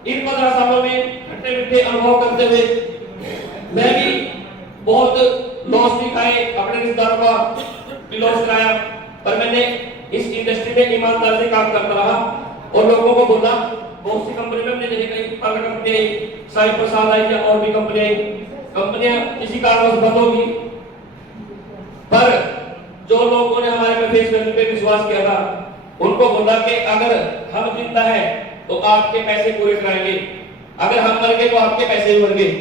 इन 15 सालों में खट्टे मीठे अनुभव करते हुए मैं भी बहुत लॉस भी खाए, अपने रिश्तेदारों का भी लॉस कराया, पर मैंने इस इंडस्ट्री में ईमानदारी से काम करता रहा और लोगों को बोला। बहुत सी कंपनी में हमने देखे, कई प्राइवेट कंपनी आई, साई प्रसाद आई या और भी कंपनी आई, कंपनियां इसी कारणवश बंद होगी। पर जो लोगों ने हमारे पे फेस वैल्यू पे विश्वास किया था, उनको बोला कि अगर हम जिंदा है तो आपके पैसे पूरे कराएंगे, अगर हम मर गए तो आपके पैसे भी मर गए।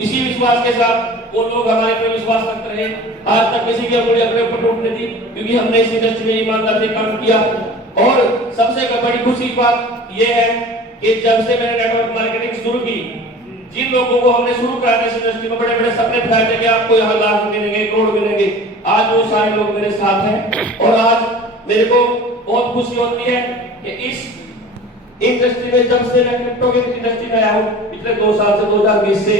इसी विश्वास के साथ वो लोग हमारे पे विश्वास करते रहे। आज तक किसी की अपने अपने ऊपर टूटने दी, क्योंकि हमने इस इंडस्ट्री में ईमानदारी से काम किया। और सबसे बड़ी खुशी की बात यह है कि जब से मैंने नेटवर्क मार्केटिंग शुरू की, जिन लोगों को हमने शुरू कराया इस इंडस्ट्री में, बड़े बड़े सपने दिखाए थे कि आपको यहाँ लाख मिलेंगे, करोड़ मिलेंगे, आज वो सारे लोग मेरे साथ हैं। और आज मेरे को बहुत खुशी होती है कि इस इंडस्ट्री में, जब से मैं क्रिप्टो की इंडस्ट्री में आया हूँ पिछले 2 साल से, 2020 से,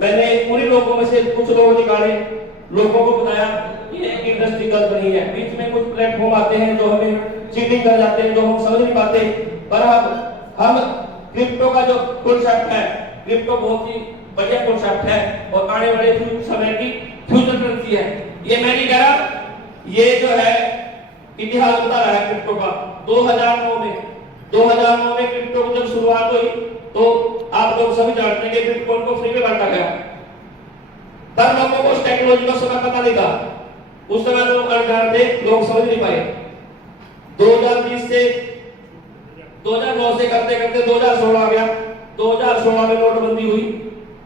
मैंने उन्हीं लोगों में से कुछ लोग निकाले, लोगों को बताया कि ये इंडस्ट्री गलत नहीं है। बीच में कुछ प्लेटफॉर्म आते हैं जो हमें चीटिंग कर जाते हैं, जो हम समझ नहीं पाते, पर हम क्रिप्टो का जो कॉन्सेप्ट है, क्रिप्टो बहुत ही बढ़िया कॉन्सेप्ट है और आने वाले समय की फ्यूचर करेंसी है। ये मैं नहीं कह रहा, ये जो है इतिहास बता रहा है क्रिप्टो का। 2009 में क्रिप्टो की जब शुरुआत हुई तो आप लोग सभी जानते हैं कि बिटकॉइन को फ्री में बांटा गया, पर लोगों को उस टेक्नोलॉजी का समय पता नहीं था, उस समय लोग अनजान थे, लोग समझ नहीं पाए। 2020 से 2009 से करते करते 2016 आ गया। 2016 में नोटबंदी हुई।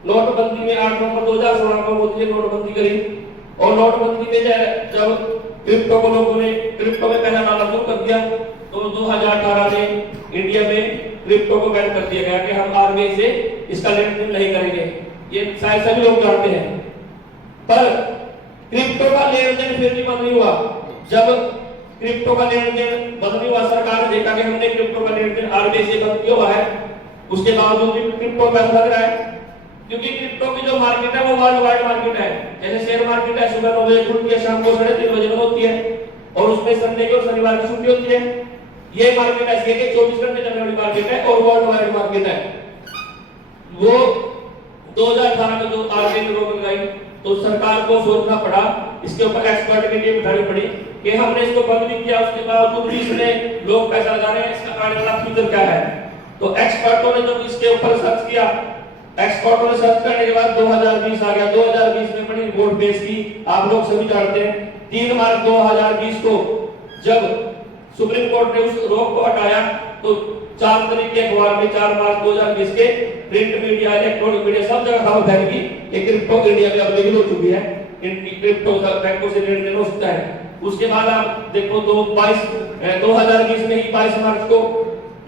नोटबंदी में 8 नवंबर 2016 को मोदी ने नोटबंदी करी और नोटबंदी में जब क्रिप्टो को लोगों ने क्रिप्टो में पैसा डालना शुरू कर दिया तो 2018 में इंडिया में क्रिप्टो को बैन कर दिया गया कि हम आरबीआई से इसका लेन देन नहीं करेंगे। ये शायद सभी लोग जानते हैं, पर क्रिप्टो का लेन देन फिर भी बंद नहीं हुआ। जब क्रिप्टो का लेन देन बंद नहीं हुआ, सरकार ने देखा कि हमने क्रिप्टो का लेन देन आरबीआई से बंद किया हुआ है, उसके बावजूद भी क्रिप्टो पैसा लग रहा है, क्योंकि क्रिप्टो की जो मार्केट है वो वर्ल्ड वाइड मार्केट है। जैसे शेयर मार्केट है, सुबह 9 बजे खुलती है, शाम को 3:30 बजे बंद होती है और उसमें संडे की और शनिवार की छुट्टी होती है। ये मार्केट ऐसी है कि 24 घंटे चलने वाली मार्केट है और वर्ल्ड वाइड मार्केट है। वो 2018 में जो आरबीआई ने रोक लगाई तो सरकार को सोचना पड़ा, इसके ऊपर एक्सपर्ट की टीम बिठानी पड़ी कि हमने इसको बंद भी किया, उसके बावजूद भी इसमें लोग पैसा लगा रहे हैं, इसका आने वाला फ्यूचर क्या है। तो एक्सपर्टों ने जब इसके ऊपर सर्च किया, एक्सपर्टों ने सर्च करने के बाद 2020 आ गया। 2020 में बड़ी रिपोर्ट पेश की, आप लोग सभी जानते हैं। 3 मार्च 2020 को जब सुप्रीम कोर्ट ने उस रोक को हटाया तो 4 तारीख के अखबार में 4 मार्च 2020 के प्रिंट मीडिया, इलेक्ट्रॉनिक मीडिया सब जगह खबर फैल गई कि क्रिप्टो इंडिया में अवेलेबल हो चुकी है, क्रिप्टो बैंकों से लेन देन हो सकता है। उसके बाद आप देखो 2020 में ही 22 मार्च को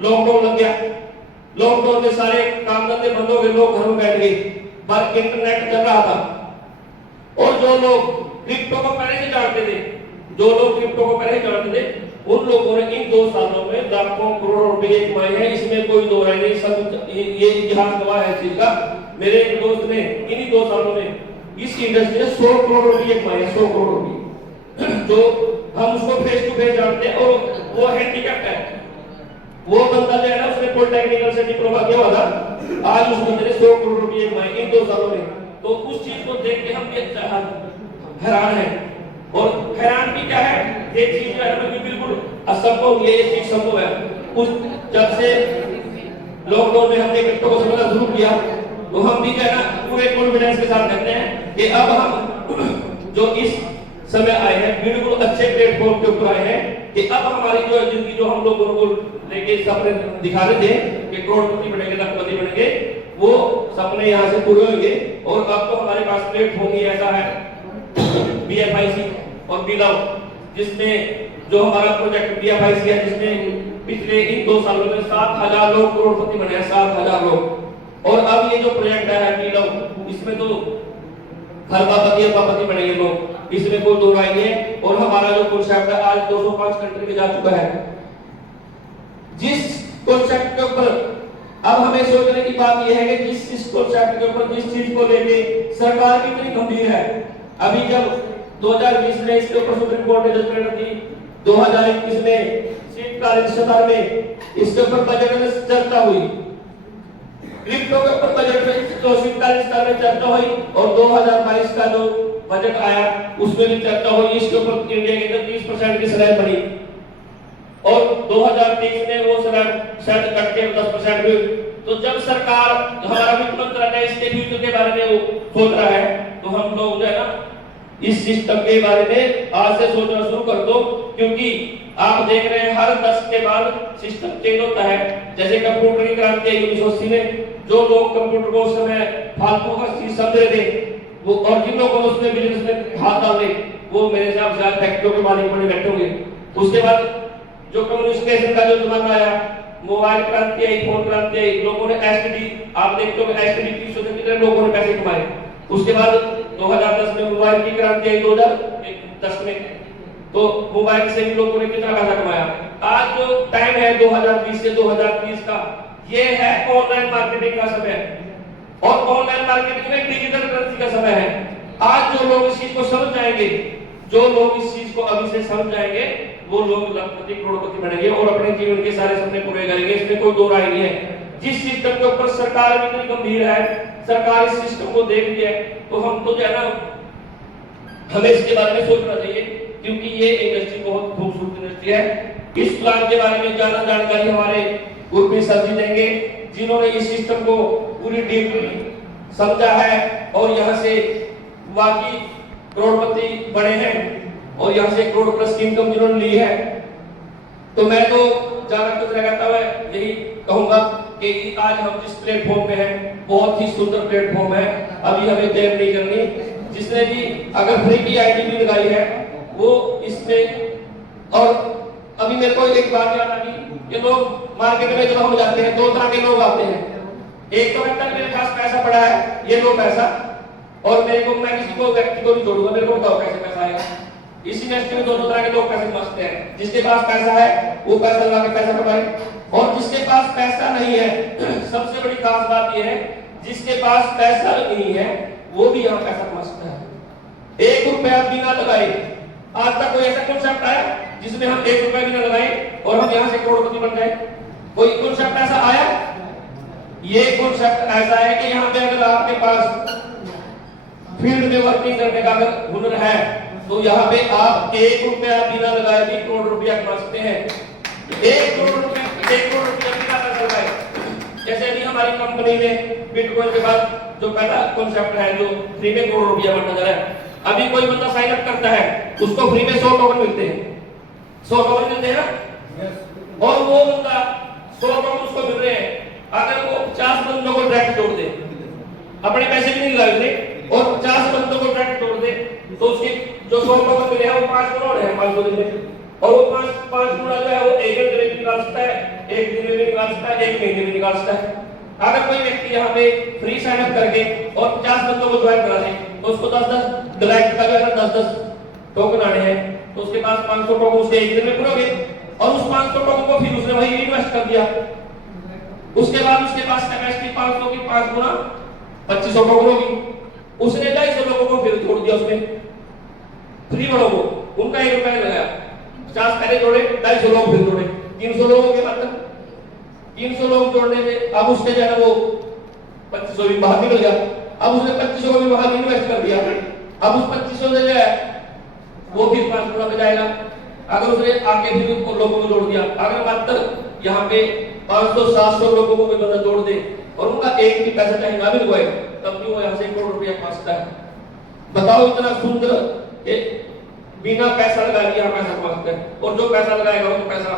लॉकडाउन लग गया। लॉकडाउन में सारे काम धंधे बंद हो गए, लोग घर में बैठ गए, पर इंटरनेट चल रहा था। और जो लोग क्रिप्टो को पहले से जानते थे, उन लोगों ने इन 2 सालों में लाखों करोड़ों रुपए कमाए हैं, इसमें कोई दो राय नहीं। सब ये इतिहास गवाह है चीज का। मेरे एक दोस्त ने इन्हीं 2 सालों में इस इंडस्ट्री में 100 करोड़ रुपए कमाए हैं, 100 करोड़ रुपए। तो हम उसको फेस टू फेस जानते हैं और वो हैंडीकैप्ड है। वो बंदा जो है ना, उसने पॉलिटेक्निकल से डिप्लोमा किया हुआ था, आज उस बंदे ने 100 करोड़ रुपए कमाए इन 2 सालों में। तो उस चीज को देख के हम भी हैरान है। और हैरान भी क्या है, ये चीज जो है बिल्कुल असंभव, ये चीज संभव है। उस जब से लॉकडाउन में हमने क्रिप्टो को समझना शुरू किया तो हम भी जो है ना पूरे कॉन्फिडेंस के साथ कहते हैं कि अब हम जो इस समय आए हैं बिल्कुल अच्छे प्लेटफॉर्म के ऊपर आए हैं कि अब हमारी जो जिंदगी, जो हम लोगों को लेके सपने दिखा रहे थे कि करोड़पति बनेंगे, लखपति बनेंगे, वो सपने यहाँ से पूरे होंगे। और अब तो हमारे पास प्लेटफॉर्म ही ऐसा है BFIC और बिलव, जिसमें जो हमारा प्रोजेक्ट BFIC है, जिसमें पिछले इन 2 सालों में 7,000 लोग करोड़पति बने हैं, 7,000 लोग। और अब ये जो प्रोजेक्ट है बिलव, इसमें तो खरबापति अरबापति बनेंगे लोग, इसमें कोई दो राय नहीं है। और हमारा जो कॉन्सेप्ट है आज 205 कंट्री में जा चुका है। जिस कॉन्सेप्ट के ऊपर अब हमें सोचने की बात यह है कि जिस कॉन्सेप्ट के ऊपर, जिस चीज को लेके सरकार कितनी गंभीर है। अभी जब 2020 में इसके ऊपर सुप्रीम कोर्ट ने जजमेंट दी, 2021 में शीतकालीन सत्र में इसके ऊपर बजट में चर्चा हुई, क्रिप्टो के ऊपर बजट में 140 साल में चर्चा हुई और 2022 का जो बजट आया उसमें भी चर्चा हुई। इसके ऊपर इंडिया के अंदर 30% की स्लैब बढ़ी और 2023 में वो स्लैब शायद कट के 10% हुई। तो जब सरकार हमारा वित्त मंत्रालय इसके फ्यूचर के बारे में वो सोच रहा है तो हम लोग जो है ना इस सिस्टम के बारे में आज से सोचना शुरू कर दो, क्योंकि आप देख रहे हैं हर 10 के बाद सिस्टम चेंज होता है। जैसे कंप्यूटर की क्रांति आई 1980 में, जो लोग कंप्यूटर को उस समय फालतू का चीज समझ रहे थे वो और जिन लोगों को उसमें बिजनेस में हाथ डाले वो मेरे हिसाब से आज फैक्ट्रियों के मालिक बने बैठे होंगे। उसके बाद जो कम्युनिकेशन का जो जमाना आया, मोबाइल क्रांति आई, फोन क्रांति आई, लोगों ने एसटीडी, आप देखते हो एसटीडी की वजह से कितने लोगों ने पैसे कमाए। उसके बाद 2010 में मोबाइल की क्रांति आई, 2010 में तो मोबाइल से भी लोगों ने कितना पैसा कमाया। आज जो टाइम है 2020 से 2030 का, ये है ऑनलाइन मार्केटिंग का समय और ऑनलाइन मार्केटिंग में डिजिटल करेंसी का समय है। आज जो लोग इस चीज को समझ जाएंगे, जो लोग इस चीज को अभी से समझ जाएंगे, वो लोग लखपति करोड़पति बनेंगे और अपने जीवन के सारे सपने पूरे करेंगे। इसमें कोई दो राय नहीं है। जिस सिस्टम के ऊपर सरकार भी इतनी गंभीर है, सरकार इस सिस्टम को देख रही है, तो हम तो जो है ना हमें इसके बारे में सोचना चाहिए, क्योंकि ये इंडस्ट्री बहुत खूबसूरत इंडस्ट्री है। इस प्लान के बारे में ज्यादा जानकारी हमारे गुरप्रीत सर जी देंगे, जिन्होंने इस सिस्टम को पूरी डीपली समझा है और यहाँ से बाकी करोड़पति बने हैं और यहाँ से करोड़ प्लस की इनकम जिन्होंने ली है। तो मैं तो ज्यादा कुछ नहीं कहता हुआ यही कहूंगा कि आज हम जिस प्लेटफॉर्म पे हैं बहुत ही सुंदर प्लेटफॉर्म है, अभी हमें देर नहीं करनी। जिसने भी अगर फ्री की आईडी भी लगाई है वो इसमें। और अभी मेरे को एक बात याद आ गई कि लोग मार्केट में जब हम जाते हैं दो तरह के लोग आते हैं। एक तो लगता है मेरे पास पैसा पड़ा है, ये लो पैसा, और मेरे को मैं किसी को व्यक्ति को नहीं छोड़ूंगा, मेरे को बताओ कैसे पैसा आएगा। इसी इंडस्ट्री में दोनों तरह के लोग पैसे कमाते हैं। जिसके पास पैसा है वो पैसा लगा के पैसा कमाए, और जिसके पास पैसा नहीं है, सबसे बड़ी खास बात यह है जिसके पास पैसा नहीं है वो भी यहाँ पैसा कमा सकता है। 1 रुपया बिना लगाए, आज तक कोई ऐसा कॉन्सेप्ट आया जिसमें हम 1 रुपया बिना लगाए और हम यहाँ से करोड़पति बन जाए? कोई कॉन्सेप्ट ऐसा आया? ये कॉन्सेप्ट ऐसा है कि यहाँ पे अगर आपके पास फील्ड में वर्किंग करने का अगर हुनर है तो यहाँ पे आप 1 रुपया बिना लगाए भी करोड़ रुपया कमा सकते हैं। 1 करोड़ रुपया बिना पैसा लगाए। जैसे अभी हमारी कंपनी में बिटकॉइन के बाद जो पहला कॉन्सेप्ट है जो फ्री में करोड़ रुपया बनना जा रहा है, अभी कोई बंदा साइन अप करता है उसको फ्री में 100 टोकन मिलते हैं, 100 टोकन मिलते हैं ना। और वो बंदा 100 टोकन उसको मिल रहे हैं, अगर वो 50 बंदों को डायरेक्ट जोड़ दे, अपने पैसे भी नहीं लगाए उसने, और 50 बंदों को डायरेक्ट जोड़ दे तो उसके जो 100 टोकन मिले हैं वो 5 करोड़ है 5 दिन में। और वो 5 गुना जो है वो 1 घंटे में निकाल सकता है, 1 दिन में भी निकाल सकता है, 1 महीने में निकाल सकता है। अगर कोई व्यक्ति यहाँ पे फ्री साइन अप करके और 50 बंदों को ज्वाइन करा दे तो उसको 10-10 डायरेक्ट का जो है 10-10 टोकन आने हैं, तो उसके पास 500 टोकन उसके 1 दिन में पूरे हो गए, और उस 500 टोकन को फिर उसने वही इन्वेस्ट कर दिया। उसके बाद उसके पास कैपेसिटी 500 की 5 गुना 2500 टोकन होगी, उसने 250 लोगों को फिर जोड़ दिया उसमें फ्री वालों को, उनका 1 रुपया लगाया, 50 पहले जोड़े, 250 लोग फिर जोड़े, 300 लोगों के मतलब 300 लोग जोड़ने में अब उसने जो है वो 2500 भी बाहर निकल गया। अब उसने 2500 को भी बाहर इन्वेस्ट कर दिया, अब उस 2500 से जो है वो फिर 5 गुना में जाएगा। अगर उसने आगे फिर लोगों को जोड़ दिया, अगर मात्र यहाँ पे 500-700 लोगों को कोई बंदा जोड़ दे और उनका एक भी पैसा चाहे ना भी लगाए तब भी वो यहाँ से 1 करोड़ रुपया कमा सकता है। बताओ इतना सुंदर कि बिना पैसा लगाए यहाँ पैसा कमा सकता है, और जो पैसा लगाएगा वो पैसा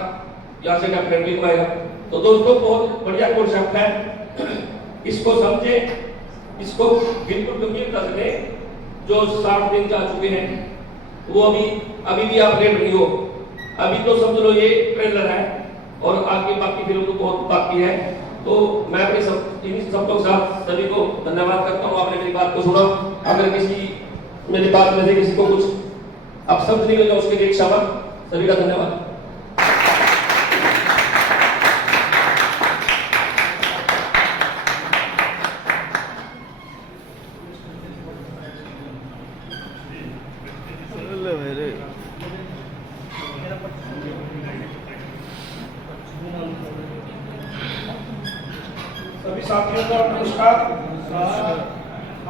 यहाँ से डेफिनेटली कमाएगा। तो दोस्तों बहुत बढ़िया कॉन्सेप्ट है, इसको समझे, इसको बिल्कुल गंभीरता से लें। जो 60 दिन जा चुके हैं वो अभी भी आप लेट नहीं हो, अभी तो समझ लो ये ट्रेलर है और आगे बाकी फिल्म तो बहुत बाकी है। तो मैं अपने सबको साथ सभी को धन्यवाद करता हूँ, आपने मेरी बात को सुना। अगर किसी मेरी बात में से किसी को कुछ अब समझ नहीं लगा उसके लिए क्षमा, सभी का धन्यवाद। सभी सभी साथियों को नमस्कार,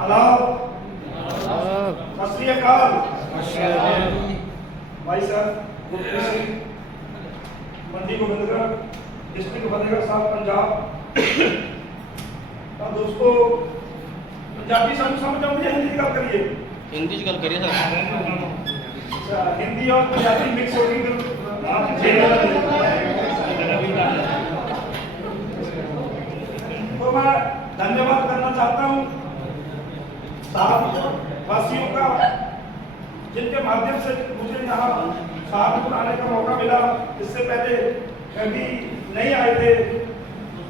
आदाब, सत श्री अकाल। भाई साहब गुरप्रीत सिंह, मंडी गोविंदगढ़, डिस्ट्रिक्ट फतेहगढ़ साहब, पंजाब। अब दोस्तों पंजाबी समझ आती है, हिंदी गल करिए? हिंदी च गल करिए सर। हिंदी और पंजाबी मिक्स हो गई तो मैं धन्यवाद करना चाहता हूँ साहब वासियों का, जिनके माध्यम से मुझे यहाँ सहारनपुर आने का मौका मिला। इससे पहले कभी नहीं आए थे,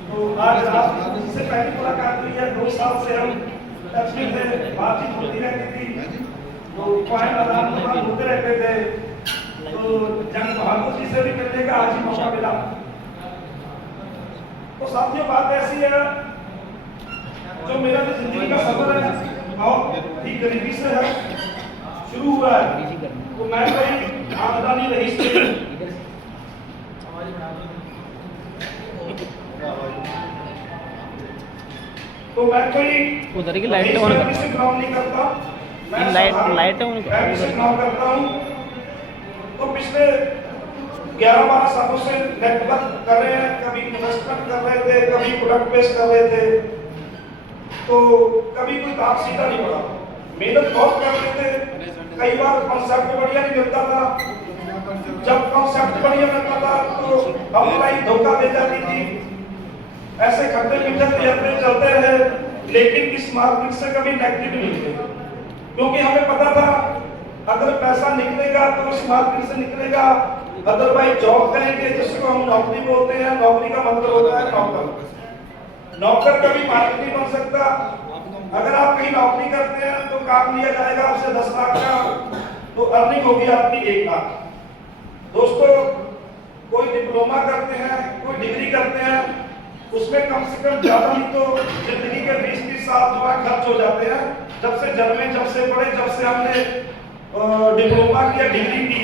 तो आज रात इससे पहली मुलाकात हुई है। 2 साल से हम टच में थे, बातचीत होती रहती थी, तो पॉइंट आदान प्रदान होते रहते थे। तो जंग बहादुर जी से भी मिलने का आज ही मौका मिला। तो साथियों बात ऐसी है, जो मेरा जो जिंदगी का सफर है और ही गरीबी से है शुरू हुआ है। तो मैं कोई आमदनी रईस से तो मैं कोई उधर की लाइट ऑन कर, से काम नहीं करता, मैं लाइट ऑन कर। से काम करता हूँ। तो पिछले 11-12 सालों से नेटवर्क कर रहे हैं, कभी इन्वेस्टमेंट कर रहे थे, कभी प्रोडक्ट बेस कर रहे थे, तो कभी कोई काम सीधा नहीं पड़ा। मेहनत बहुत कर रहे थे, कई बार कॉन्सेप्ट बढ़िया नहीं मिलता था। जब कॉन्सेप्ट बढ़िया मिलता था तो ऑनलाइन धोखा दे जाती थी। ऐसे खट्टे मीठे चलते रहे, लेकिन इस मार्केट से कभी नेगेटिव नहीं निकले, क्योंकि हमें पता था अगर पैसा निकलेगा तो इस मार्केट से निकलेगा, अदरवाइज जॉब करेंगे, जिसको हम नौकरी बोलते हैं। नौकरी का मतलब होता है नौकर। नौकर कभी मालिक नहीं बन सकता। अगर आप कहीं नौकरी करते हैं तो काम लिया जाएगा आपसे 10 लाख का, तो अर्निंग होगी आपकी 1 लाख। दोस्तों कोई डिप्लोमा करते हैं, कोई डिग्री करते हैं, उसमें कम से कम ज्यादा नहीं तो जिंदगी के 20-30 साल जो है खर्च हो जाते हैं। जब से जन्मे, जब से पढ़े, जब से हमने डिप्लोमा किया, डिग्री की,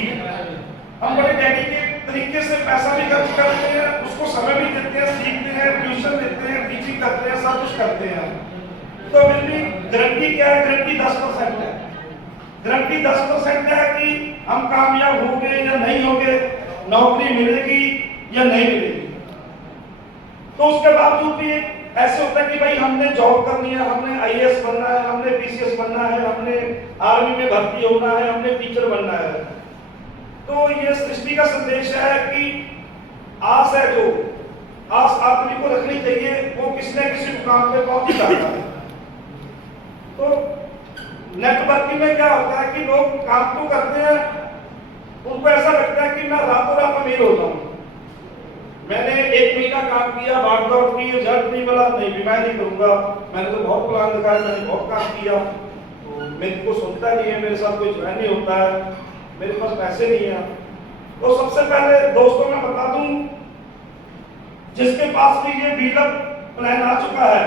हम बड़े डेडिकेट तरीके से पैसा भी खर्च करते हैं, उसको समय भी देते हैं, सीखते हैं, ट्यूशन देते हैं, टीचिंग करते हैं, सब कुछ करते हैं। तो फिर भी गारंटी क्या है? गारंटी 10% है। गारंटी 10% है कि हम कामयाब होंगे या नहीं होंगे, नौकरी मिलेगी या नहीं मिलेगी। तो उसके बावजूद भी ऐसे होता है कि भाई हमने जॉब करनी है, हमने आईएएस बनना है, हमने बीसीएस बनना है, हमने आर्मी में भर्ती होना है, हमने टीचर बनना है। तो ये सृष्टि का संदेश है कि आस है, जो आस आदमी को रखनी चाहिए, वो किसी न किसी मुकाम पे पहुंच ही जाता है। तो नेटवर्किंग में क्या होता है कि लोग काम तो करते हैं, उनको ऐसा लगता है कि मैं रातों रात अमीर हो जाऊं। मैंने 1 महीना काम किया, भाग दौड़ की, रिजल्ट नहीं मिला, नहीं भी मैं नहीं करूंगा। मैंने तो बहुत प्लान दिखाया, मैंने बहुत काम किया, तो मेरे को सुनता नहीं है, मेरे साथ कोई ज्वाइन नहीं होता है, मेरे पास पैसे नहीं है। तो सबसे पहले दोस्तों मैं बता दूं, जिसके पास भी ये डीलर प्लान आ चुका है,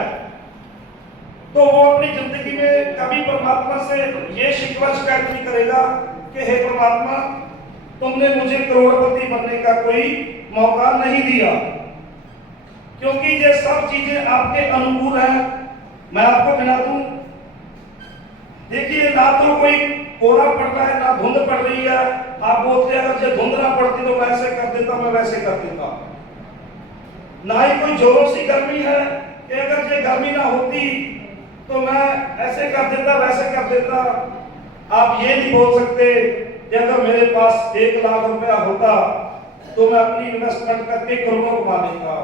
तो वो अपनी जिंदगी में कभी परमात्मा से ये शिकवा शिकायत नहीं करेगा कि हे परमात्मा, तुमने मुझे करोड़पति बनने का कोई मौका नहीं दिया, क्योंकि ये सब चीजें आपके अनुकूल हैं। मैं आपको गिना दूं, देखिए ना तो कोई कोहरा पड़ रहा है, ना धुंध पड़ रही है। आप बोलते हैं अगर ये धुंध ना पड़ती तो वैसे कर देता, मैं वैसे कर देता। ना ही कोई जोरों सी गर्मी है कि अगर ये गर्मी ना होती तो मैं ऐसे कर देता, वैसे कर देता। आप ये नहीं बोल सकते कि अगर मेरे पास 1 लाख रुपया होता तो मैं अपनी इन्वेस्टमेंट करके करोड़ों कमा लेता।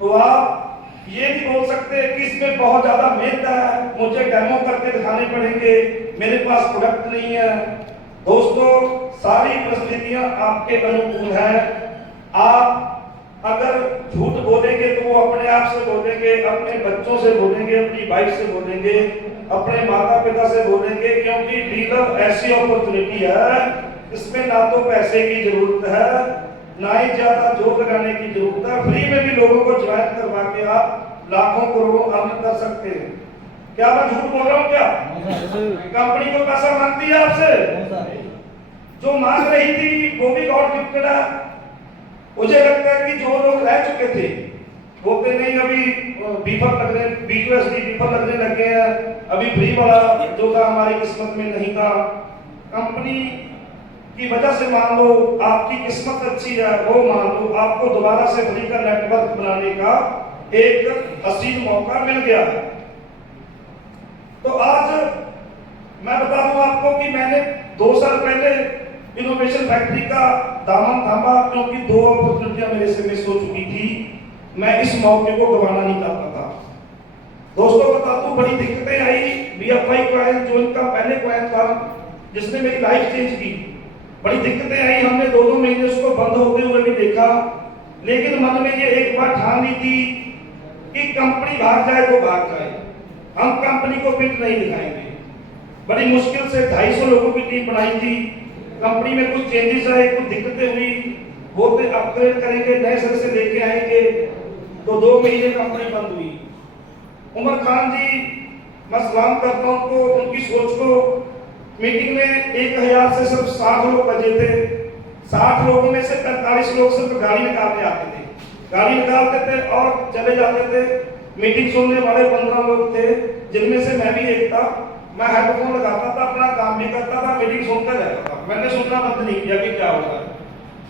तो आप ये नहीं बोल सकते कि इसमें बहुत ज्यादा मेहनत है, मुझे डेमो करके दिखाने पड़ेंगे, मेरे पास प्रोडक्ट नहीं है। दोस्तों सारी परिस्थितियां आपके अनुकूल हैं। आप अगर झूठ बोलेंगे तो वो अपने आप से बोलेंगे, अपने बच्चों से बोलेंगे, अपनी वाइफ से बोलेंगे, अपने माता पिता से बोलेंगे, क्योंकि डीलर ऐसी अपॉर्चुनिटी है, इसमें ना तो पैसे की जरूरत है, ना ही ज्यादा जोर लगाने की जरूरत है। फ्री में भी लोगों को ज्वाइन करवा के आप लाखों करोड़ों अर्न कर सकते हैं। क्या मैं झूठ बोल रहा हूँ? क्या कंपनी को पैसा मांगती है आपसे? जो मांग रही थी वो भी गॉड गिफ्टेड है। मुझे लगता है कि जो लोग रह चुके थे, बोलते नहीं अभी बीफर लगने BUSD बीफर लगने लग गए हैं। अभी फ्री वाला जो था हमारी किस्मत में नहीं था। कंपनी की वजह से मान लो आपकी किस्मत अच्छी है, वो मान लो आपको दोबारा से फ्री का नेटवर्क बनाने का एक हसीन मौका मिल गया है। तो आज मैं बता दूं आपको कि मैंने 2 साल पहले इनोवेशन फैक्ट्री का दामन थामा, क्योंकि 2 अपॉर्चुनिटियां मेरे से मिस हो चुकी थी। मैं इस मौके को गंवाना नहीं चाहता था। दोस्तों बता दूं, बड़ी दिक्कतें आई। BFI क्लाइंट जो इनका पहले क्लाइंट था, जिसने मेरी लाइफ चेंज की, बड़ी दिक्कतें आई। हमने 2-2 महीने उसको बंद होते हुए भी देखा, लेकिन मन में ये एक बात ठान ली थी कि कंपनी भाग जाए तो भाग जाए, हम कंपनी को पिट नहीं दिखाएंगे। बड़ी मुश्किल से 250 लोगों की टीम बनाई थी। कंपनी में कुछ चेंजेस आए, कुछ दिक्कतें हुई, वो अपग्रेड करेंगे, नए सिरे से लेके आएंगे। तो 2 महीने कंपनी बंद हुई। उमर खान जी, मैं सलाम करता हूं उनको, उनकी सोच को। मीटिंग में 1000 से सिर्फ 60 लोग बचे थे। 60 लोगों में से 45 लोग सिर्फ गाड़ी निकालने आते थे, गाड़ी निकालते थे और चले जाते थे। मीटिंग सुनने वाले 15 लोग थे, जिनमें से मैं भी एक था। मैं हेडफोन लगाता था, अपना काम भी करता था, मीटिंग सुनता रहता था। मैंने सुनना बंद नहीं किया कि क्या होगा।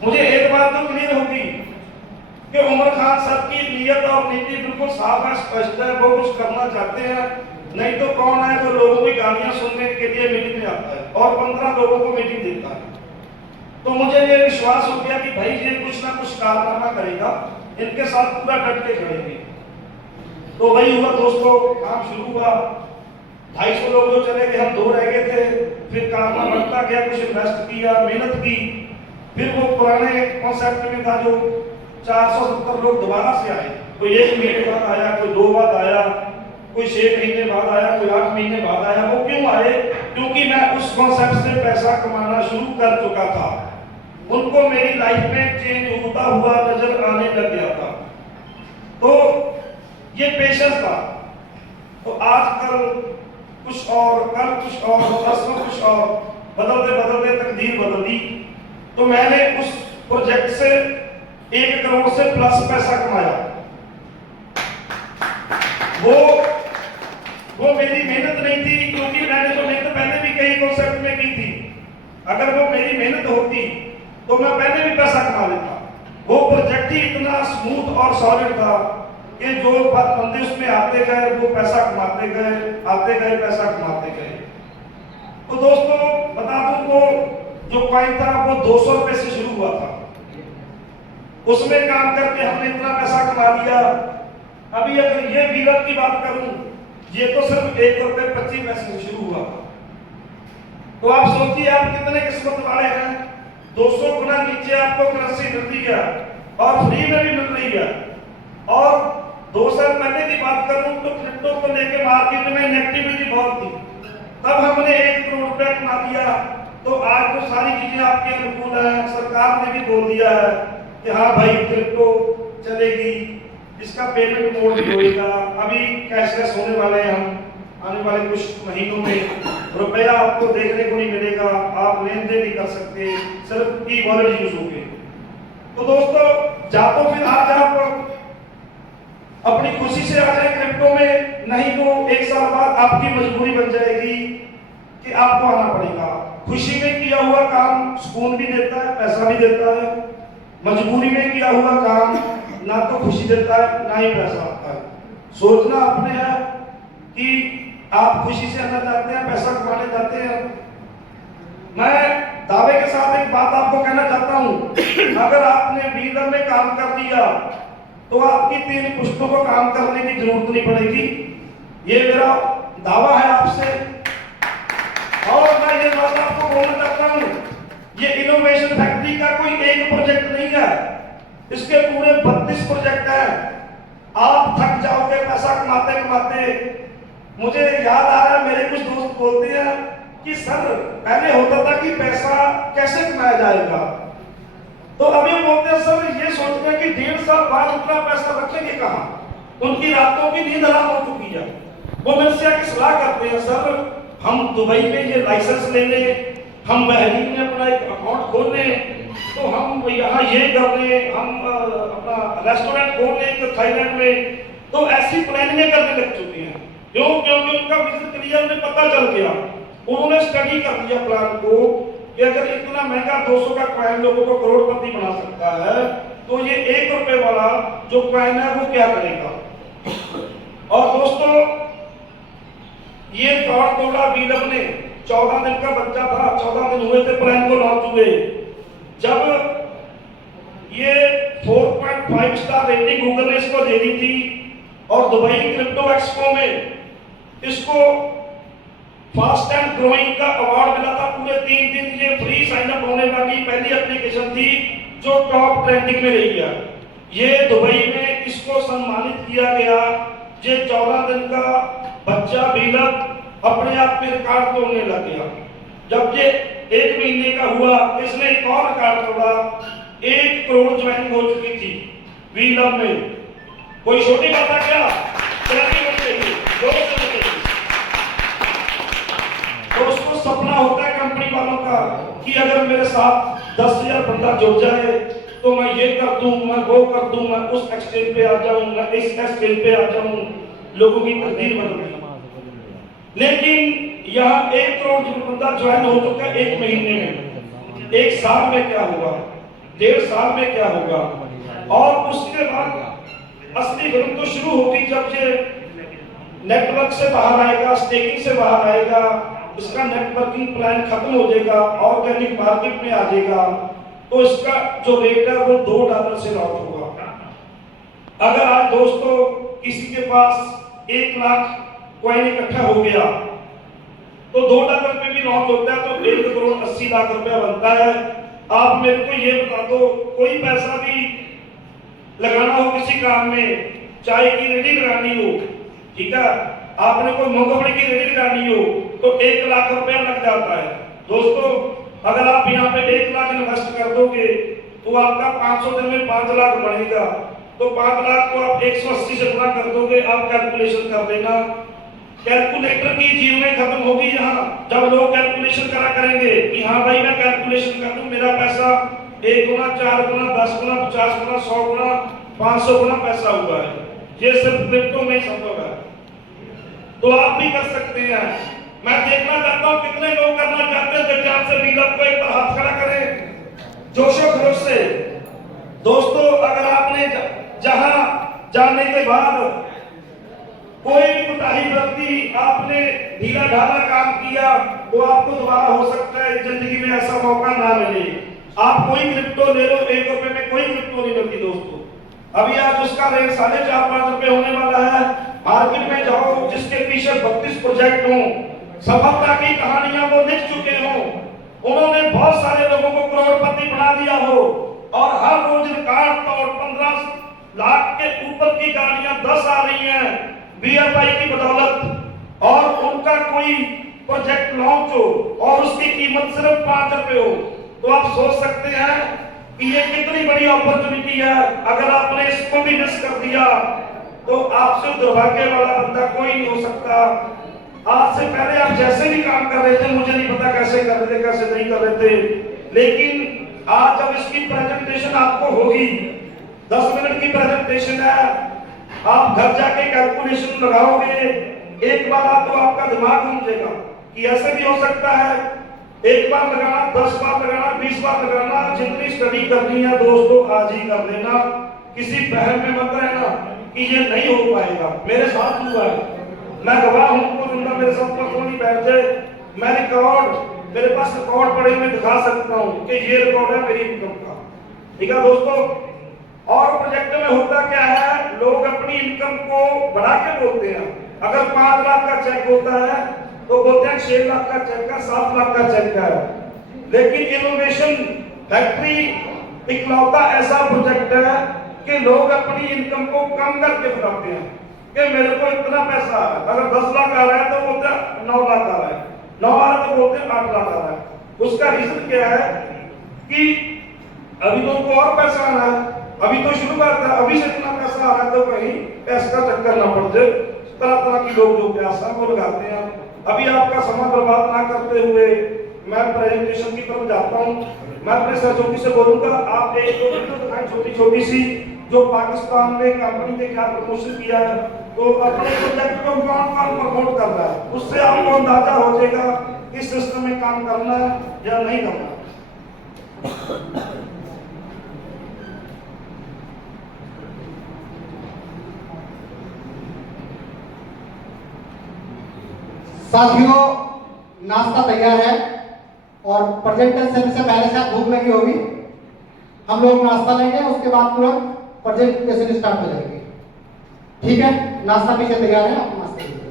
मुझे एक बात तो क्लियर होगी कि उमर खान साहब की नीयत और नीति बिल्कुल साफ है, स्पष्ट है। वो कुछ करना चाहते हैं, नहीं तो कौन है जो लोगों की गालियां सुनने के लिए मीटिंग में आता है और 15 लोगों को मीटिंग देता है। तो मुझे ये विश्वास हो गया कि भाई ये कुछ ना कुछ कारनामा करेगा, इनके साथ पूरा डट के खड़ेंगे। तो वही हुआ दोस्तों, काम शुरू हुआ। 250 लोग जो चले गए, हम 2 रह गए थे। फिर कारनामा बढ़ता गया, कुछ इन्वेस्ट किया, मेहनत की। फिर वो पुराने कॉन्सेप्ट में था जो 470 लोग दोबारा से आए। कोई 1 महीने बाद आया, कोई 2 बाद आया, कोई 6 महीने बाद आया, कोई 8 महीने बाद आया। वो क्यों आए? क्योंकि मैं उस कॉन्सेप्ट से पैसा कमाना शुरू कर चुका था। उनको मेरी लाइफ में चेंज होता हुआ नजर आने लग गया था। तो ये पेशेंस था। तो आज कल कुछ और, कल कुछ और, परसों कुछ और, बदलते बदलते तकदीर बदली। तो मैंने उस प्रोजेक्ट से 1 करोड़ से प्लस पैसा कमाया। वो मेरी मेहनत नहीं थी, क्योंकि मैंने जो मेहनत पहले भी कई कॉन्सेप्ट में की थी, अगर वो मेरी मेहनत होती तो मैं पहले भी पैसा कमा लेता। वो प्रोजेक्ट ही इतना स्मूथ और सॉलिड था कि जो बंदे उसमें आते गए वो पैसा कमाते गए, आते गए पैसा कमाते गए। तो दोस्तों बता दूं, वो जो कॉइन था वो 200 रुपए से शुरू हुआ था। उसमें काम करके हमने इतना पैसा कमा लिया। अभी अगर ये व्हीलर की बात करूं, ये तो सिर्फ 1 रुपए 25 पैसे से शुरू हुआ। तो आप सोचिए आप कितने किस्मत वाले हैं। 200 गुना नीचे आपको करेंसी मिल रही है और फ्री में भी मिल रही है। और 2 साल पहले की बात करूं तो क्रिप्टो को लेकर मार्केट में नेगेटिविटी बहुत थी, तब हमने 1 करोड़ रुपया कमा दिया। तो आज तो सारी चीजें आपके अनुकूल है। सरकार ने भी बोल दिया है कि हाँ भाई क्रिप्टो चलेगी, इसका पेमेंट मोड भी होगा। अभी कैशलेस होने वाले हैं हम, आने वाले कुछ महीनों में रुपया आपको देखने को नहीं मिलेगा, आप लेन देन नहीं कर सकते, सिर्फ ई वॉलेट यूज होंगे। तो दोस्तों जा तो फिर आज आप अपनी खुशी से आ जाए क्रिप्टो में, नहीं तो 1 साल बाद आपकी मजबूरी बन जाएगी कि आपको आना पड़ेगा। खुशी में किया हुआ काम सुकून भी देता है, पैसा भी देता है। मजबूरी में किया हुआ काम ना तो खुशी देता है ना ही पैसा आता है। सोचना अपने है कि आप खुशी से आना चाहते हैं, पैसा कमाने चाहते हैं। मैं दावे के साथ एक बात आपको कहना चाहता हूं, अगर आपने व्हीलर में काम कर दिया तो आपकी 3 पुश्तों को काम करने की जरूरत नहीं पड़ेगी। ये मेरा दावा है आपसे। और मैं ये बात आपको बोलना चाहता हूं, ये इनोवेशन फैक्ट्री का कोई एक प्रोजेक्ट नहीं है, इसके पूरे 32 प्रोजेक्ट हैं। आप थक जाओगे पैसा कमाते कमाते। मुझे याद आ रहा है, मेरे कुछ दोस्त बोलते हैं कि सर पहले होता था कि पैसा कैसे कमाया जाएगा, तो अभी बोलते हैं सर ये सोचते हैं कि 1.5 साल बाद उतना पैसा रखेंगे कहां। उनकी रातों की नींद हराम हो चुकी है। वो मेरे से आके सलाह करते हैं, सर हम दुबई में ये लाइसेंस ले लें, हम बहरीन में अपना एक अकाउंट खोल लें, तो हम यहाँ ये कर लें, हम अपना रेस्टोरेंट खोल लें थाईलैंड में, तो ऐसी प्लानिंग करने लग चुके हैं। क्यों? क्योंकि उनका विजन क्लियर उन्हें पता चल गया, उन्होंने स्टडी कर लिया प्लान को कि अगर इतना महंगा 200 का कॉइन लोगों को करोड़पति बना सकता है, तो ये 1 रुपए वाला जो कॉइन है वो क्या करेगा। और दोस्तों, ये रिकॉर्ड तोड़ा बीलम ने। 14 दिन का बच्चा था, 14 दिन हुए थे प्लान को लॉन्च हुए। जब ये 4.5 स्टार रेटिंग गूगल ने इसको दे दी थी और दुबई क्रिप्टो एक्सपो में इसको फास्ट एंड ग्रोइंग का अवार्ड मिला था। पूरे 3 दिन ये फ्री साइन अप होने वाली पहली एप्लीकेशन थी जो टॉप ट्रेंडिंग में रही है। ये दुबई में इसको सम्मानित किया गया। ये 14 दिन का बच्चा बीलम अपने आप में रिकॉर्ड तोड़ने लग गया। जब ये 1 महीने का हुआ, इसने एक और रिकॉर्ड तोड़ा। 1 करोड़ ज्वाइनिंग हो चुकी थी बीलम में। कोई छोटी बात है क्या? तो उसको सपना होता है कंपनी वालों का कि अगर मेरे साथ 10,000 बंदा जुड़ जाए तो मैं ये कर दूं, मैं वो कर दूं, मैं उस एक्सटेंज पे आ जाऊं, मैं इस एक्सटेंज पे आ जाऊं, लोगों की तकदीर बदल गई। लेकिन यहाँ 1 करोड़ बंदा ज्वाइन हो चुका है 1 महीने में। 1 साल में क्या होगा, 1.5 साल में क्या होगा। और उसके बाद असली फिल्म तो शुरू होगी जब ये नेटवर्क से बाहर आएगा, स्टेकिंग से बाहर आएगा, इसका नेटवर्किंग प्लान खत्म हो जाएगा, ऑर्गेनिक मार्केट में आ जाएगा, तो इसका जो रेट है वो $2 से लॉन्च होगा। अगर आज दोस्तों किसी के पास 1 लाख कॉइन इकट्ठा हो गया तो $2 पे भी लॉन्च होता है, तो 1 करोड़ 80 लाख रुपया बनता है। आप मेरे को ये बता दो, कोई पैसा भी लगाना हो किसी काम में, चाय की रेडी लगानी हो, ठीक है, आपने कोई मूंगफली की रेडी लगानी हो तो 1 लाख रुपया लग जाता है। दोस्तों, अगर आप यहाँ पे 1 लाख इन्वेस्ट कर दोगे तो आपका 500 दिन में 5 लाख बनेगा। तो 5 लाख को आप 180 से गुणा कर दोगे। आप कैलकुलेशन कर लेना। कैलकुलेटर की जीवन खत्म होगी यहाँ जब लोग कैलकुलेशन करा करेंगे कि हाँ भाई मैं कैलकुलेशन कर दूं, मेरा पैसा 1 गुना, 4 गुना, 10 गुना, 50 गुना, 100 गुना, 500 गुना पैसा हुआ है। ये सिर्फ क्रिप्टो में संभव है, तो आप भी कर सकते हैं। मैं देखना चाहता हूं कितने लोग करना चाहते हैं। विज्ञान से बीलम को एक बार हाथ खड़ा करें जोशो खरोश से। दोस्तों, अगर आपने जहां जाने के बाद कोई भी कुताही बरती, आपने ढीला ढाला काम किया, तो आपको दोबारा हो सकता है जिंदगी में ऐसा मौका ना मिले। आप कोई क्रिप्टो ले लो, 1 रुपए में कोई क्रिप्टो नहीं मिलती दोस्तों। अभी आज उसका रेट 4.5-5 रुपए होने वाला है। मार्केट में जाओ, जिसके पीछे 32 प्रोजेक्ट हों, सफलता की कहानियां वो लिख चुके हों, उन्होंने बहुत सारे लोगों को करोड़पति बना दिया हो, और हर रोज रिकॉर्ड तोड़ 15 लाख के ऊपर की गाड़ियां 10 आ रही हैं BFI की बदौलत, और उनका कोई प्रोजेक्ट लॉन्च हो और उसकी कीमत सिर्फ 5 रुपए हो, तो आप सोच सकते हैं कि ये कितनी बड़ी अपॉर्चुनिटी है। अगर आपने इसको भी मिस कर दिया तो आपसे दुर्भाग्य वाला बंदा कोई नहीं हो सकता। आज से पहले आप जैसे भी काम कर रहे थे, मुझे नहीं पता कैसे कर रहे थे, कैसे नहीं कर रहे थे, लेकिन आज जब इसकी प्रेजेंटेशन आपको होगी, 10 मिनट की प्रेजेंटेशन है, आप घर जाके कैलकुलेशन लगाओगे, एक बार आप तो आपका दिमाग घूम जाएगा कि ऐसे भी हो सकता है। एक बार लगाना, 10 बार लगाना, 20 बार लगाना, जितनी स्टडी करनी है दोस्तों आज ही कर लेना। किसी बहन में मत रहना कि ये नहीं हो पाएगा। मेरे साथ हुआ है, मैं गवाह हूं, तो बंदा मेरे साथ परसों नहीं बैठ जाए, मैं रिकॉर्ड, मेरे पास रिकॉर्ड पड़े, मैं दिखा सकता हूं कि ये रिकॉर्ड है मेरी इनकम का, ठीक है दोस्तों। और प्रोजेक्ट में होता क्या है, लोग अपनी इनकम को बढ़ा के बोलते हैं। अगर 5 लाख का चेक होता है तो बोलते हैं 6 लाख का चेक का, 7 लाख का चेक का है। लेकिन इनोवेशन फैक्ट्री इकलौता ऐसा प्रोजेक्ट है कि लोग अपनी इनकम को कम करके बताते हैं कि मेरे को इतना पैसा आ रहा है। अगर 10 लाख आ रहा है तो बोलते हैं 9 लाख आ रहा है, 9 आ रहा है तो बोलते हैं 8 लाख आ रहा है। उसका रीजन क्या है कि अभी तो उनको और पैसा आ रहा है, अभी तो शुरुआत है, अभी से इतना पैसा आ रहा है, तो कहीं पैसे का चक्कर ना पड़ जाए। तरह तरह की लोग जो पैसा वो लगाते हैं। अभी आपका समय बर्बाद ना करते हुए मैं प्रेजेंटेशन की तरफ जाता हूं। मैं अपने सहयोगी से बोलूंगा, आप एक दो वीडियो दिखाएं छोटी छोटी सी, जो पाकिस्तान में कंपनी ने क्या प्रमोशन किया है, तो अपने प्रोजेक्ट को कौन कौन प्रमोट कर रहा है, उससे आपको अंदाजा हो जाएगा इस सिस्टम में काम करना है या नहीं करना। साथियों, नाश्ता तैयार है और प्रेजेंटेशन से पहले शायद भूख लगी होगी। हम लोग नाश्ता लेंगे, उसके बाद तुरंत प्रेजेंटेशन स्टार्ट हो जाएगी। ठीक है, नाश्ता पीछे तैयार है, आप नाश्ता लीजिए।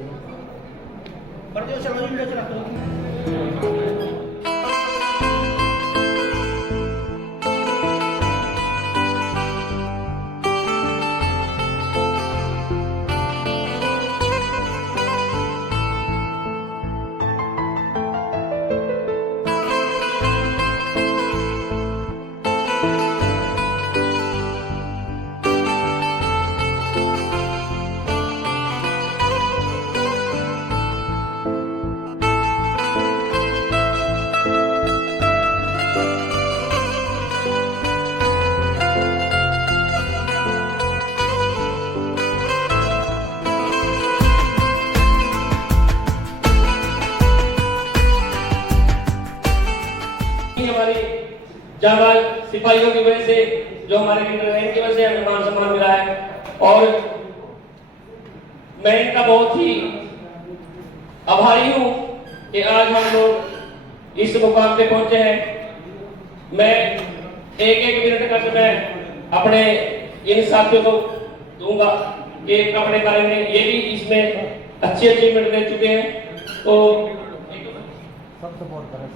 हमारी जाबाज सिपाहियों की वजह से, जो हमारे लीडर हैं, इनकी वजह से हमें मान सम्मान मिला है और मैं इनका बहुत ही आभारी हूँ कि आज हम लोग इस मुकाम पे पहुंचे हैं। मैं एक मिनट का समय अपने इन साथियों को दूंगा कि अपने बारे में ये भी इसमें अच्छी अचीवमेंट दे चुके हैं। तो सब सपोर्ट करें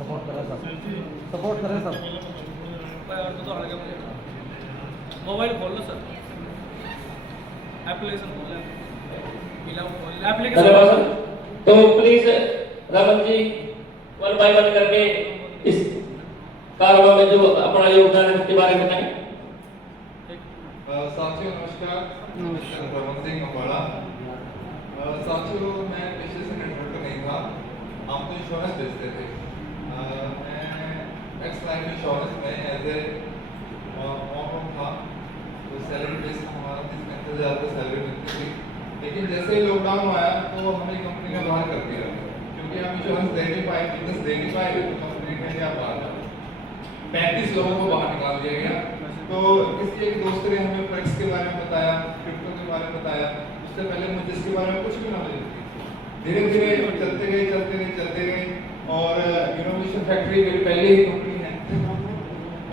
सब। मोबाइल खोल लो सर, एप्लीकेशन खोल लो, धन्यवाद सर। तो प्लीज रमन जी 1 by 1 करके इस कारोबार में जो अपना योगदान है उसके बारे में बताएं। साथियों नमस्कार, रमन सिंह अम्बाड़ा। साथियों, मैं पेशे से कंडक्टर नहीं था, हम तो इंश्योरेंस बेचते थे। मैं एक्स लाइफ इंश्योरेंस में एज ए ऑन था, तो सैलरी बेस हमारा 30-35 हज़ार सैलरी मिलती थी। लेकिन जैसे ही लॉकडाउन आया तो हमें कंपनी ने बाहर कर दिया, क्योंकि हम इंश्योरेंस दे नहीं पाए, बिजनेस दे नहीं पाए, तो कंपनी ने क्या बाहर 35 लोगों को बाहर निकाल दिया गया। तो किसी एक दोस्त ने हमें फॉरेक्स के बारे में बताया, क्रिप्टो के बारे में बताया। उससे पहले मुझे इसके बारे में कुछ भी नॉलेज नहीं थी। धीरे धीरे चलते गए और इनोवेशन फैक्ट्री मेरी पहले ही कंपनी है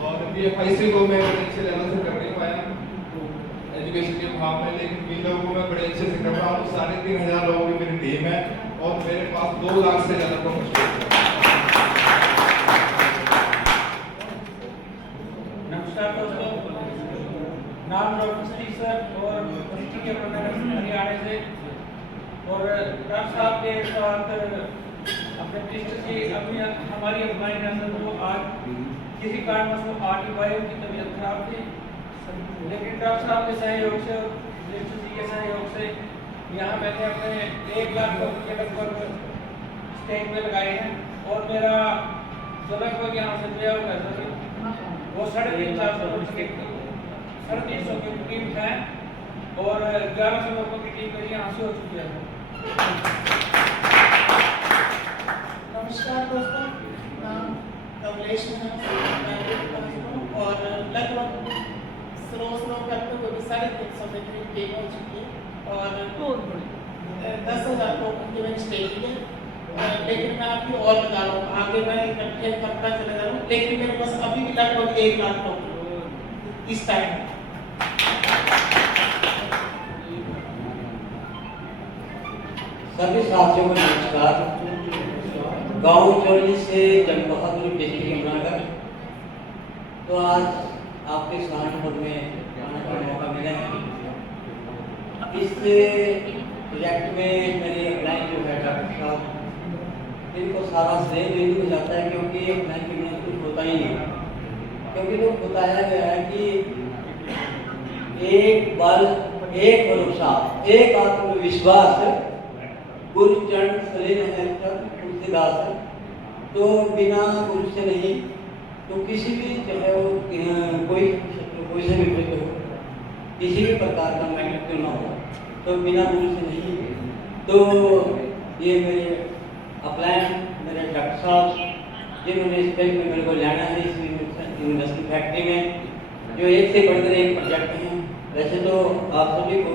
और BFIC को मैं बड़े अच्छे लेवल से कर नहीं पाया एजुकेशन के भाव में, लेकिन इन लोगों को मैं बड़े अच्छे से कर रहा हूँ। 3500 लोगों की मेरी टीम है और मेरे पास 2 लाख से ज़्यादा प्रमोशन। नमस्कार दोस्तों, नाम डॉक्टर सतीश सर और डिस्ट्रिक्ट के प्रोफेसर हरियाणा से, और डॉक्टर साहब के साथ अपने डिस्ट्रिक्ट की हमारी अपनाई नजर को आज किसी कारणवश वो आरटी भाई की तबीयत खराब थी, लेकिन डॉक्टर साहब के सहयोग से और डिस्ट्रिक्ट जी के सहयोग से यहाँ मैंने अपने 1 लाख के लगभग स्टेज पे लगाए हैं और मेरा जो लगभग यहाँ से दिया वो 350 की टीम है और 1100 लोगों की टीम मेरी यहाँ से हो चुकी है। नमस्कार दोस्तों, नाम कमलेश है और लगभग स्लो करते हुए 350 के करीब टीम हो चुकी है और 10,000 लोगों की मैंने स्टेज है। लेकिन मैं आपकी और बता रहा हूँ, आगे मैं इकट्ठे करता चले जा रहा हूँ, लेकिन मेरे पास अभी भी लगभग 1 लाख लोग इस टाइम। सभी साथियों को नमस्कार। गांव चोरी से जनबहादुर डिस्ट्रिक्ट यमुनानगर। तो आज आपके सहारनपुर में आने का मौका मिला है। इस प्रोजेक्ट में मेरी अपलाइन जो है डॉक्टर साहब, इनको सारा श्रेय देने को जाता है, क्योंकि अपलाइन के बिना कुछ होता ही नहीं। क्योंकि तो बताया गया है कि एक बल, एक भरोसा, एक आत्मविश्वास, गुरु चरण सलील है तुलसीदास। तो बिना गुरु से नहीं, तो किसी भी चाहे वो कोई शत्रु कोई से भी हो, किसी भी प्रकार का मैटर क्यों ना हो, तो बिना रूल से नहीं। तो ये मेरे अपलाइन मेरे डॉक्टर साहब जिन्होंने स्पेस में मेरे को लाना है इस यूनिवर्सिटी फैक्ट्री में, जो एक से बढ़कर एक प्रोजेक्ट हैं। वैसे तो आप सभी को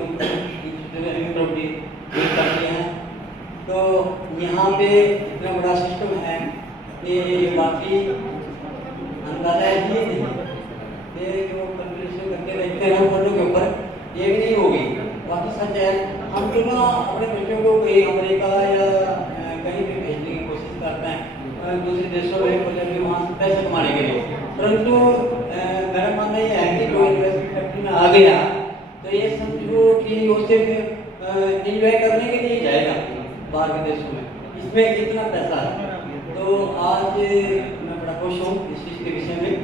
करते हैं, तो यहाँ पे इतना बड़ा सिस्टम है कि बाकी अंदाजा ये नहीं कि जो कंपटीशन करके रहते हैं फोटो के ऊपर, ये भी नहीं होगी। बाकी सच है, हम क्यों ना अपने बच्चों को कहीं अमेरिका या कहीं भी भेजने की कोशिश करते हैं, दूसरे देशों में प्रोजेक्ट में वहाँ से पैसे कमाने के लिए। परंतु मेरा मानना ये है कि कोई यूनिवर्सिटी फैक्ट्री में आ गया तो ये समझो कि उसे इंजॉय करने के लिए जाएगा बाहर के देशों में, इसमें इतना पैसा है। तो आज मैं बड़ा खुश हूँ इस चीज़ के विषय में।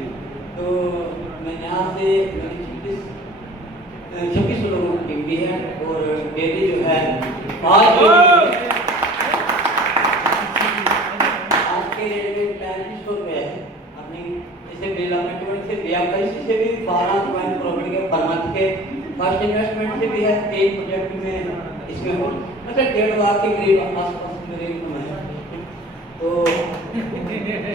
तो मैं यहाँ से 26 लोगों की टीम भी है और डेली जो है आज के रेट में 3500 रुपये है अपनी, जैसे डेवलपमेंट से व्यापारी से भी 12 पॉइंट प्रॉफिट के पर मंथ के फर्स्ट इन्वेस्टमेंट से भी है 3 प्रोजेक्ट में इसमें हो, मतलब 1.5 लाख के करीब आसपास मेरे इनकम है। तो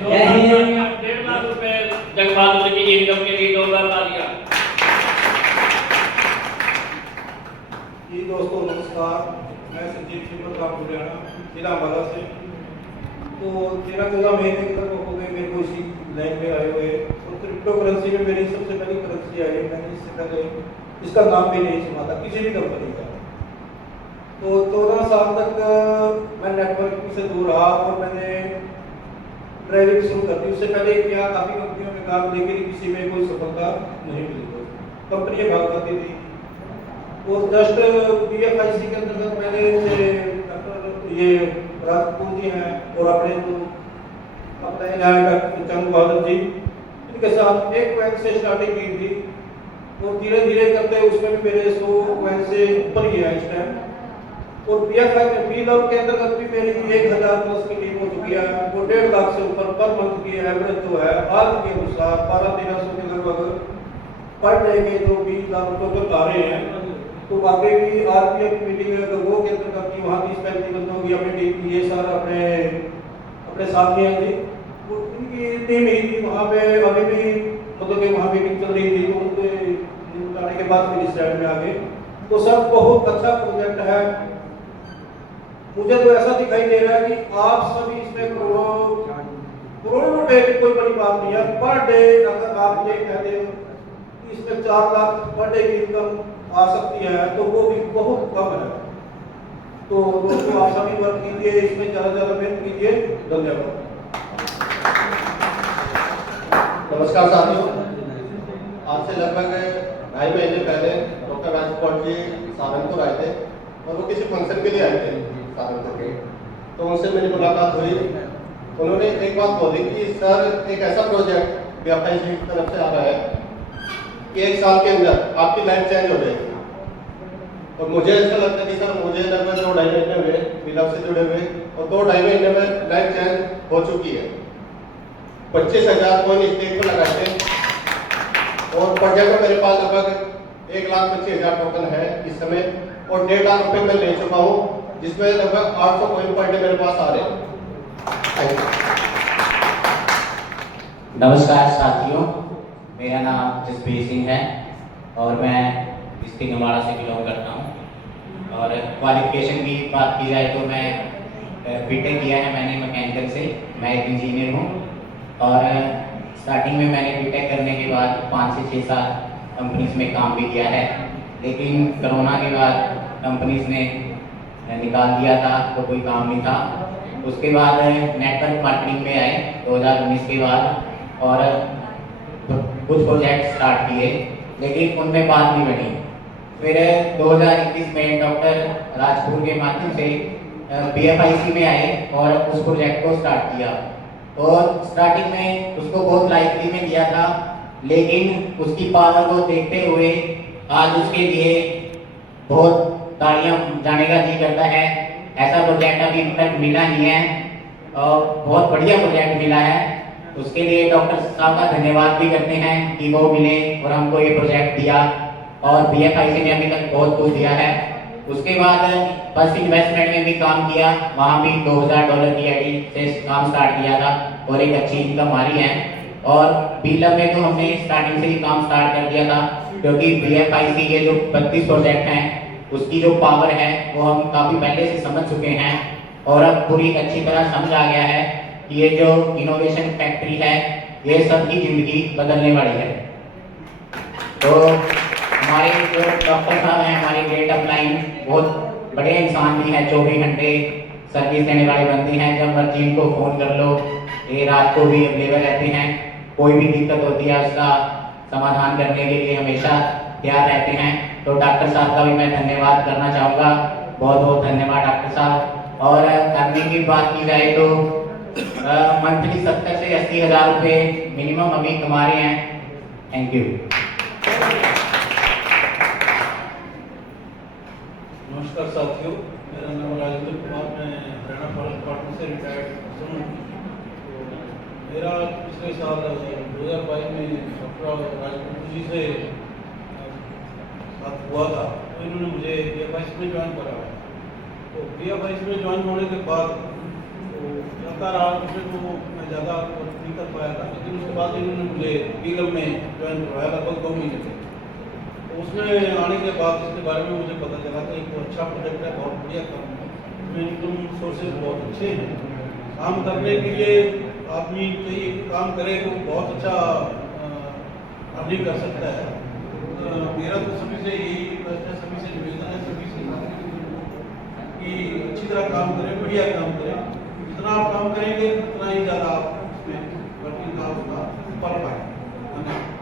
यही 1.5 लाख रुपए जग बहादुर की इनकम के लिए 2 बार तालियां। जी दोस्तों नमस्कार, मैं संजीव सिंह हरियाणा जिला अम्बाला से। तो 13-14 महीने तक हो गए मेरे को इसी लाइन में आए हुए, और क्रिप्टो करेंसी में मेरी सबसे पहली करेंसी आई। मैंने इससे पहले इसका नाम भी नहीं सुना था किसी भी कंपनी का। तो 14 साल तक मैं नेटवर्किंग से दूर रहा और मैंने ड्राइविंग शुरू कर दी। उससे पहले क्या काफ़ी कंपनियों में काम, लेकिन किसी में कोई सफलता नहीं मिली, कंपनियाँ भाग जाती थी। और जस्ट BFIC के अंतर्गत मैंने डॉक्टर ये राजपूत जी हैं और अपने यहाँ डॉक्टर चंद बहादुर जी, इनके साथ एक वैन से स्टार्टिंग की थी और धीरे धीरे करते उसमें भी मेरे 100 वैन से ऊपर ही है इस टाइम। और BFI के अंतर्गत भी मेरी 1000+ की टीम हो चुकी है और 1.5 लाख से ऊपर पर मंथ की एवरेज जो है आज के अनुसार 1200-1300 के लगभग पर डे के जो 20 लाख रुपये आ रहे हैं। तो आगे भी RPF मीटिंग है तो वो के अंतर्गत की वहाँ 30-35 बंदों की अपनी टीम की, ये सारा अपने साथी हैं जी। तो इनकी टीम ही थी वहाँ पे, अभी भी मतलब कि वहाँ मीटिंग चल रही थी, तो उनके निपटाने के बाद फिर इस साइड में आ गए। तो सब बहुत अच्छा प्रोजेक्ट है। मुझे तो ऐसा दिखाई दे रहा है कि आप सभी इसमें करोड़ों रुपए की कोई बड़ी बात नहीं है। पर डे अगर आप ये कह दें कि इसमें 4 लाख पर डे की इनकम आ सकती है तो वो भी बहुत कम है। तो दोस्तों आप सभी वर्क कीजिए, इसमें ज़्यादा मेहनत कीजिए। धन्यवाद। नमस्कार साथियों, आज से लगभग 2.5 महीने पहले डॉक्टर राजकोट जी सहारनपुर आए थे और वो किसी फंक्शन के लिए आए थे सहारनपुर के। तो उनसे मेरी मुलाकात हुई। उन्होंने एक बात बोली कि सर एक ऐसा प्रोजेक्ट BFIC की तरफ से आ रहा है कि 1 साल के अंदर आपकी लाइफ चेंज हो जाएगी। और मुझे ऐसा लगता है कि सर मुझे लगभग 2-2.5 महीने हुए बिलअप से जुड़े हुए और 2-2.5 महीने में लाइफ चेंज हो चुकी है। 25,000 कोई स्टेज पर लगाते और प्रोजेक्ट में मेरे पास लगभग 1,25,000 टोकन है इस समय और 1.5 लाख रुपए मैं ले चुका हूँ, जिसमें लगभग 800 कॉइन पर डे मेरे पास आ रहे हैं। नमस्कार साथियों, मेरा नाम जसबीर सिंह है और मैं डिस्ट्रिक्ट अम्बाला से बिलोंग करता हूँ। और क्वालिफिकेशन की बात की जाए तो मैं बीटेक किया है मैंने मैकेनिकल से, मैं एक इंजीनियर हूँ। और स्टार्टिंग में मैंने बीटेक करने के बाद 5 से 6 साल कंपनीज में काम भी किया है, लेकिन कोरोना के बाद कंपनीज ने निकाल दिया था तो कोई काम नहीं था। उसके बाद नेटवर्क मार्केटिंग में आए 2019 के बाद और कुछ प्रोजेक्ट स्टार्ट किए, लेकिन उनमें बात नहीं बनी। फिर 2021 में डॉक्टर राजपुर के माध्यम से BFIC में आए और उस प्रोजेक्ट को स्टार्ट किया। और स्टार्टिंग में उसको बहुत लाइटली में लिया था, लेकिन उसकी पावर को देखते हुए आज उसके लिए बहुत तालियां जाने का जी करता है। ऐसा प्रोजेक्ट अभी तक मिला नहीं है और बहुत बढ़िया प्रोजेक्ट मिला है। उसके लिए डॉक्टर साहब का धन्यवाद भी करते हैं कि वो मिले और हमको ये प्रोजेक्ट दिया। और BFIC ने अभी तक बहुत कुछ दिया है। उसके बाद बस इन्वेस्टमेंट में भी काम किया, वहाँ भी $2000 की आईडी से काम स्टार्ट किया था और एक अच्छी इनकम आ रही है। और बीलम में तो हमने स्टार्टिंग से ही काम स्टार्ट कर दिया था, क्योंकि BFIC के जो 32 प्रोजेक्ट हैं उसकी जो पावर है वो हम काफ़ी पहले से समझ चुके हैं और अब पूरी अच्छी तरह समझ आ गया है कि ये जो इनोवेशन फैक्ट्री है ये सबकी ज़िंदगी बदलने वाली है। तो हमारे जो डॉक्टर साहब हैं, हमारे ग्रेट अपलाइन बहुत बड़े इंसान भी हैं, 24 घंटे सर्विस देने वाले बंदे हैं। जब मर्जी इनको फ़ोन कर लो, ये रात को भी अवेलेबल रहते हैं। कोई भी दिक्कत होती है उसका समाधान करने के लिए हमेशा तैयार रहते हैं। तो डॉक्टर साहब का भी मैं धन्यवाद करना चाहूँगा, बहुत बहुत धन्यवाद डॉक्टर साहब। और करने की बात की जाए तो मंथली 70 से 80 हज़ार रुपये मिनिमम अभी कमा रहे हैं। Thank you. नमस्कार साथियों, मेरा नाम राजेंद्र कुमार, मैं हरियाणा फॉरेस्ट डिपार्टमेंट से रिटायर्ड पर्सन हूँ। तो मेरा पिछले साल 2022 में डॉक्टर राजपूत जी से बात हुआ था, तो इन्होंने मुझे BFIC में ज्वाइन कराया। तो BFIC में ज्वाइन होने के बाद तो चलता रहा, उसमें तो मैं ज़्यादा नहीं कर पाया था, लेकिन उसके बाद इन्होंने मुझे बीलम में ज्वाइन करवाया लगभग 2 महीने तक। उसमें आने के बाद इसके बारे में मुझे पता चला कि एक अच्छा प्रोजेक्ट है, बहुत बढ़िया काम है, इसमें इनकम सोर्सेज बहुत अच्छे हैं। काम करने के लिए आदमी चाहिए कि काम करे तो बहुत अच्छा अर्निंग कर सकता है। मेरा तो सभी से यही रिक्वेस्ट है, सभी से निवेदन है, सभी से कि अच्छी तरह काम करें, बढ़िया काम करें। जितना आप काम करेंगे उतना ही ज़्यादा आप उसमें वर्किंग का पढ़ पाए। धन्यवाद।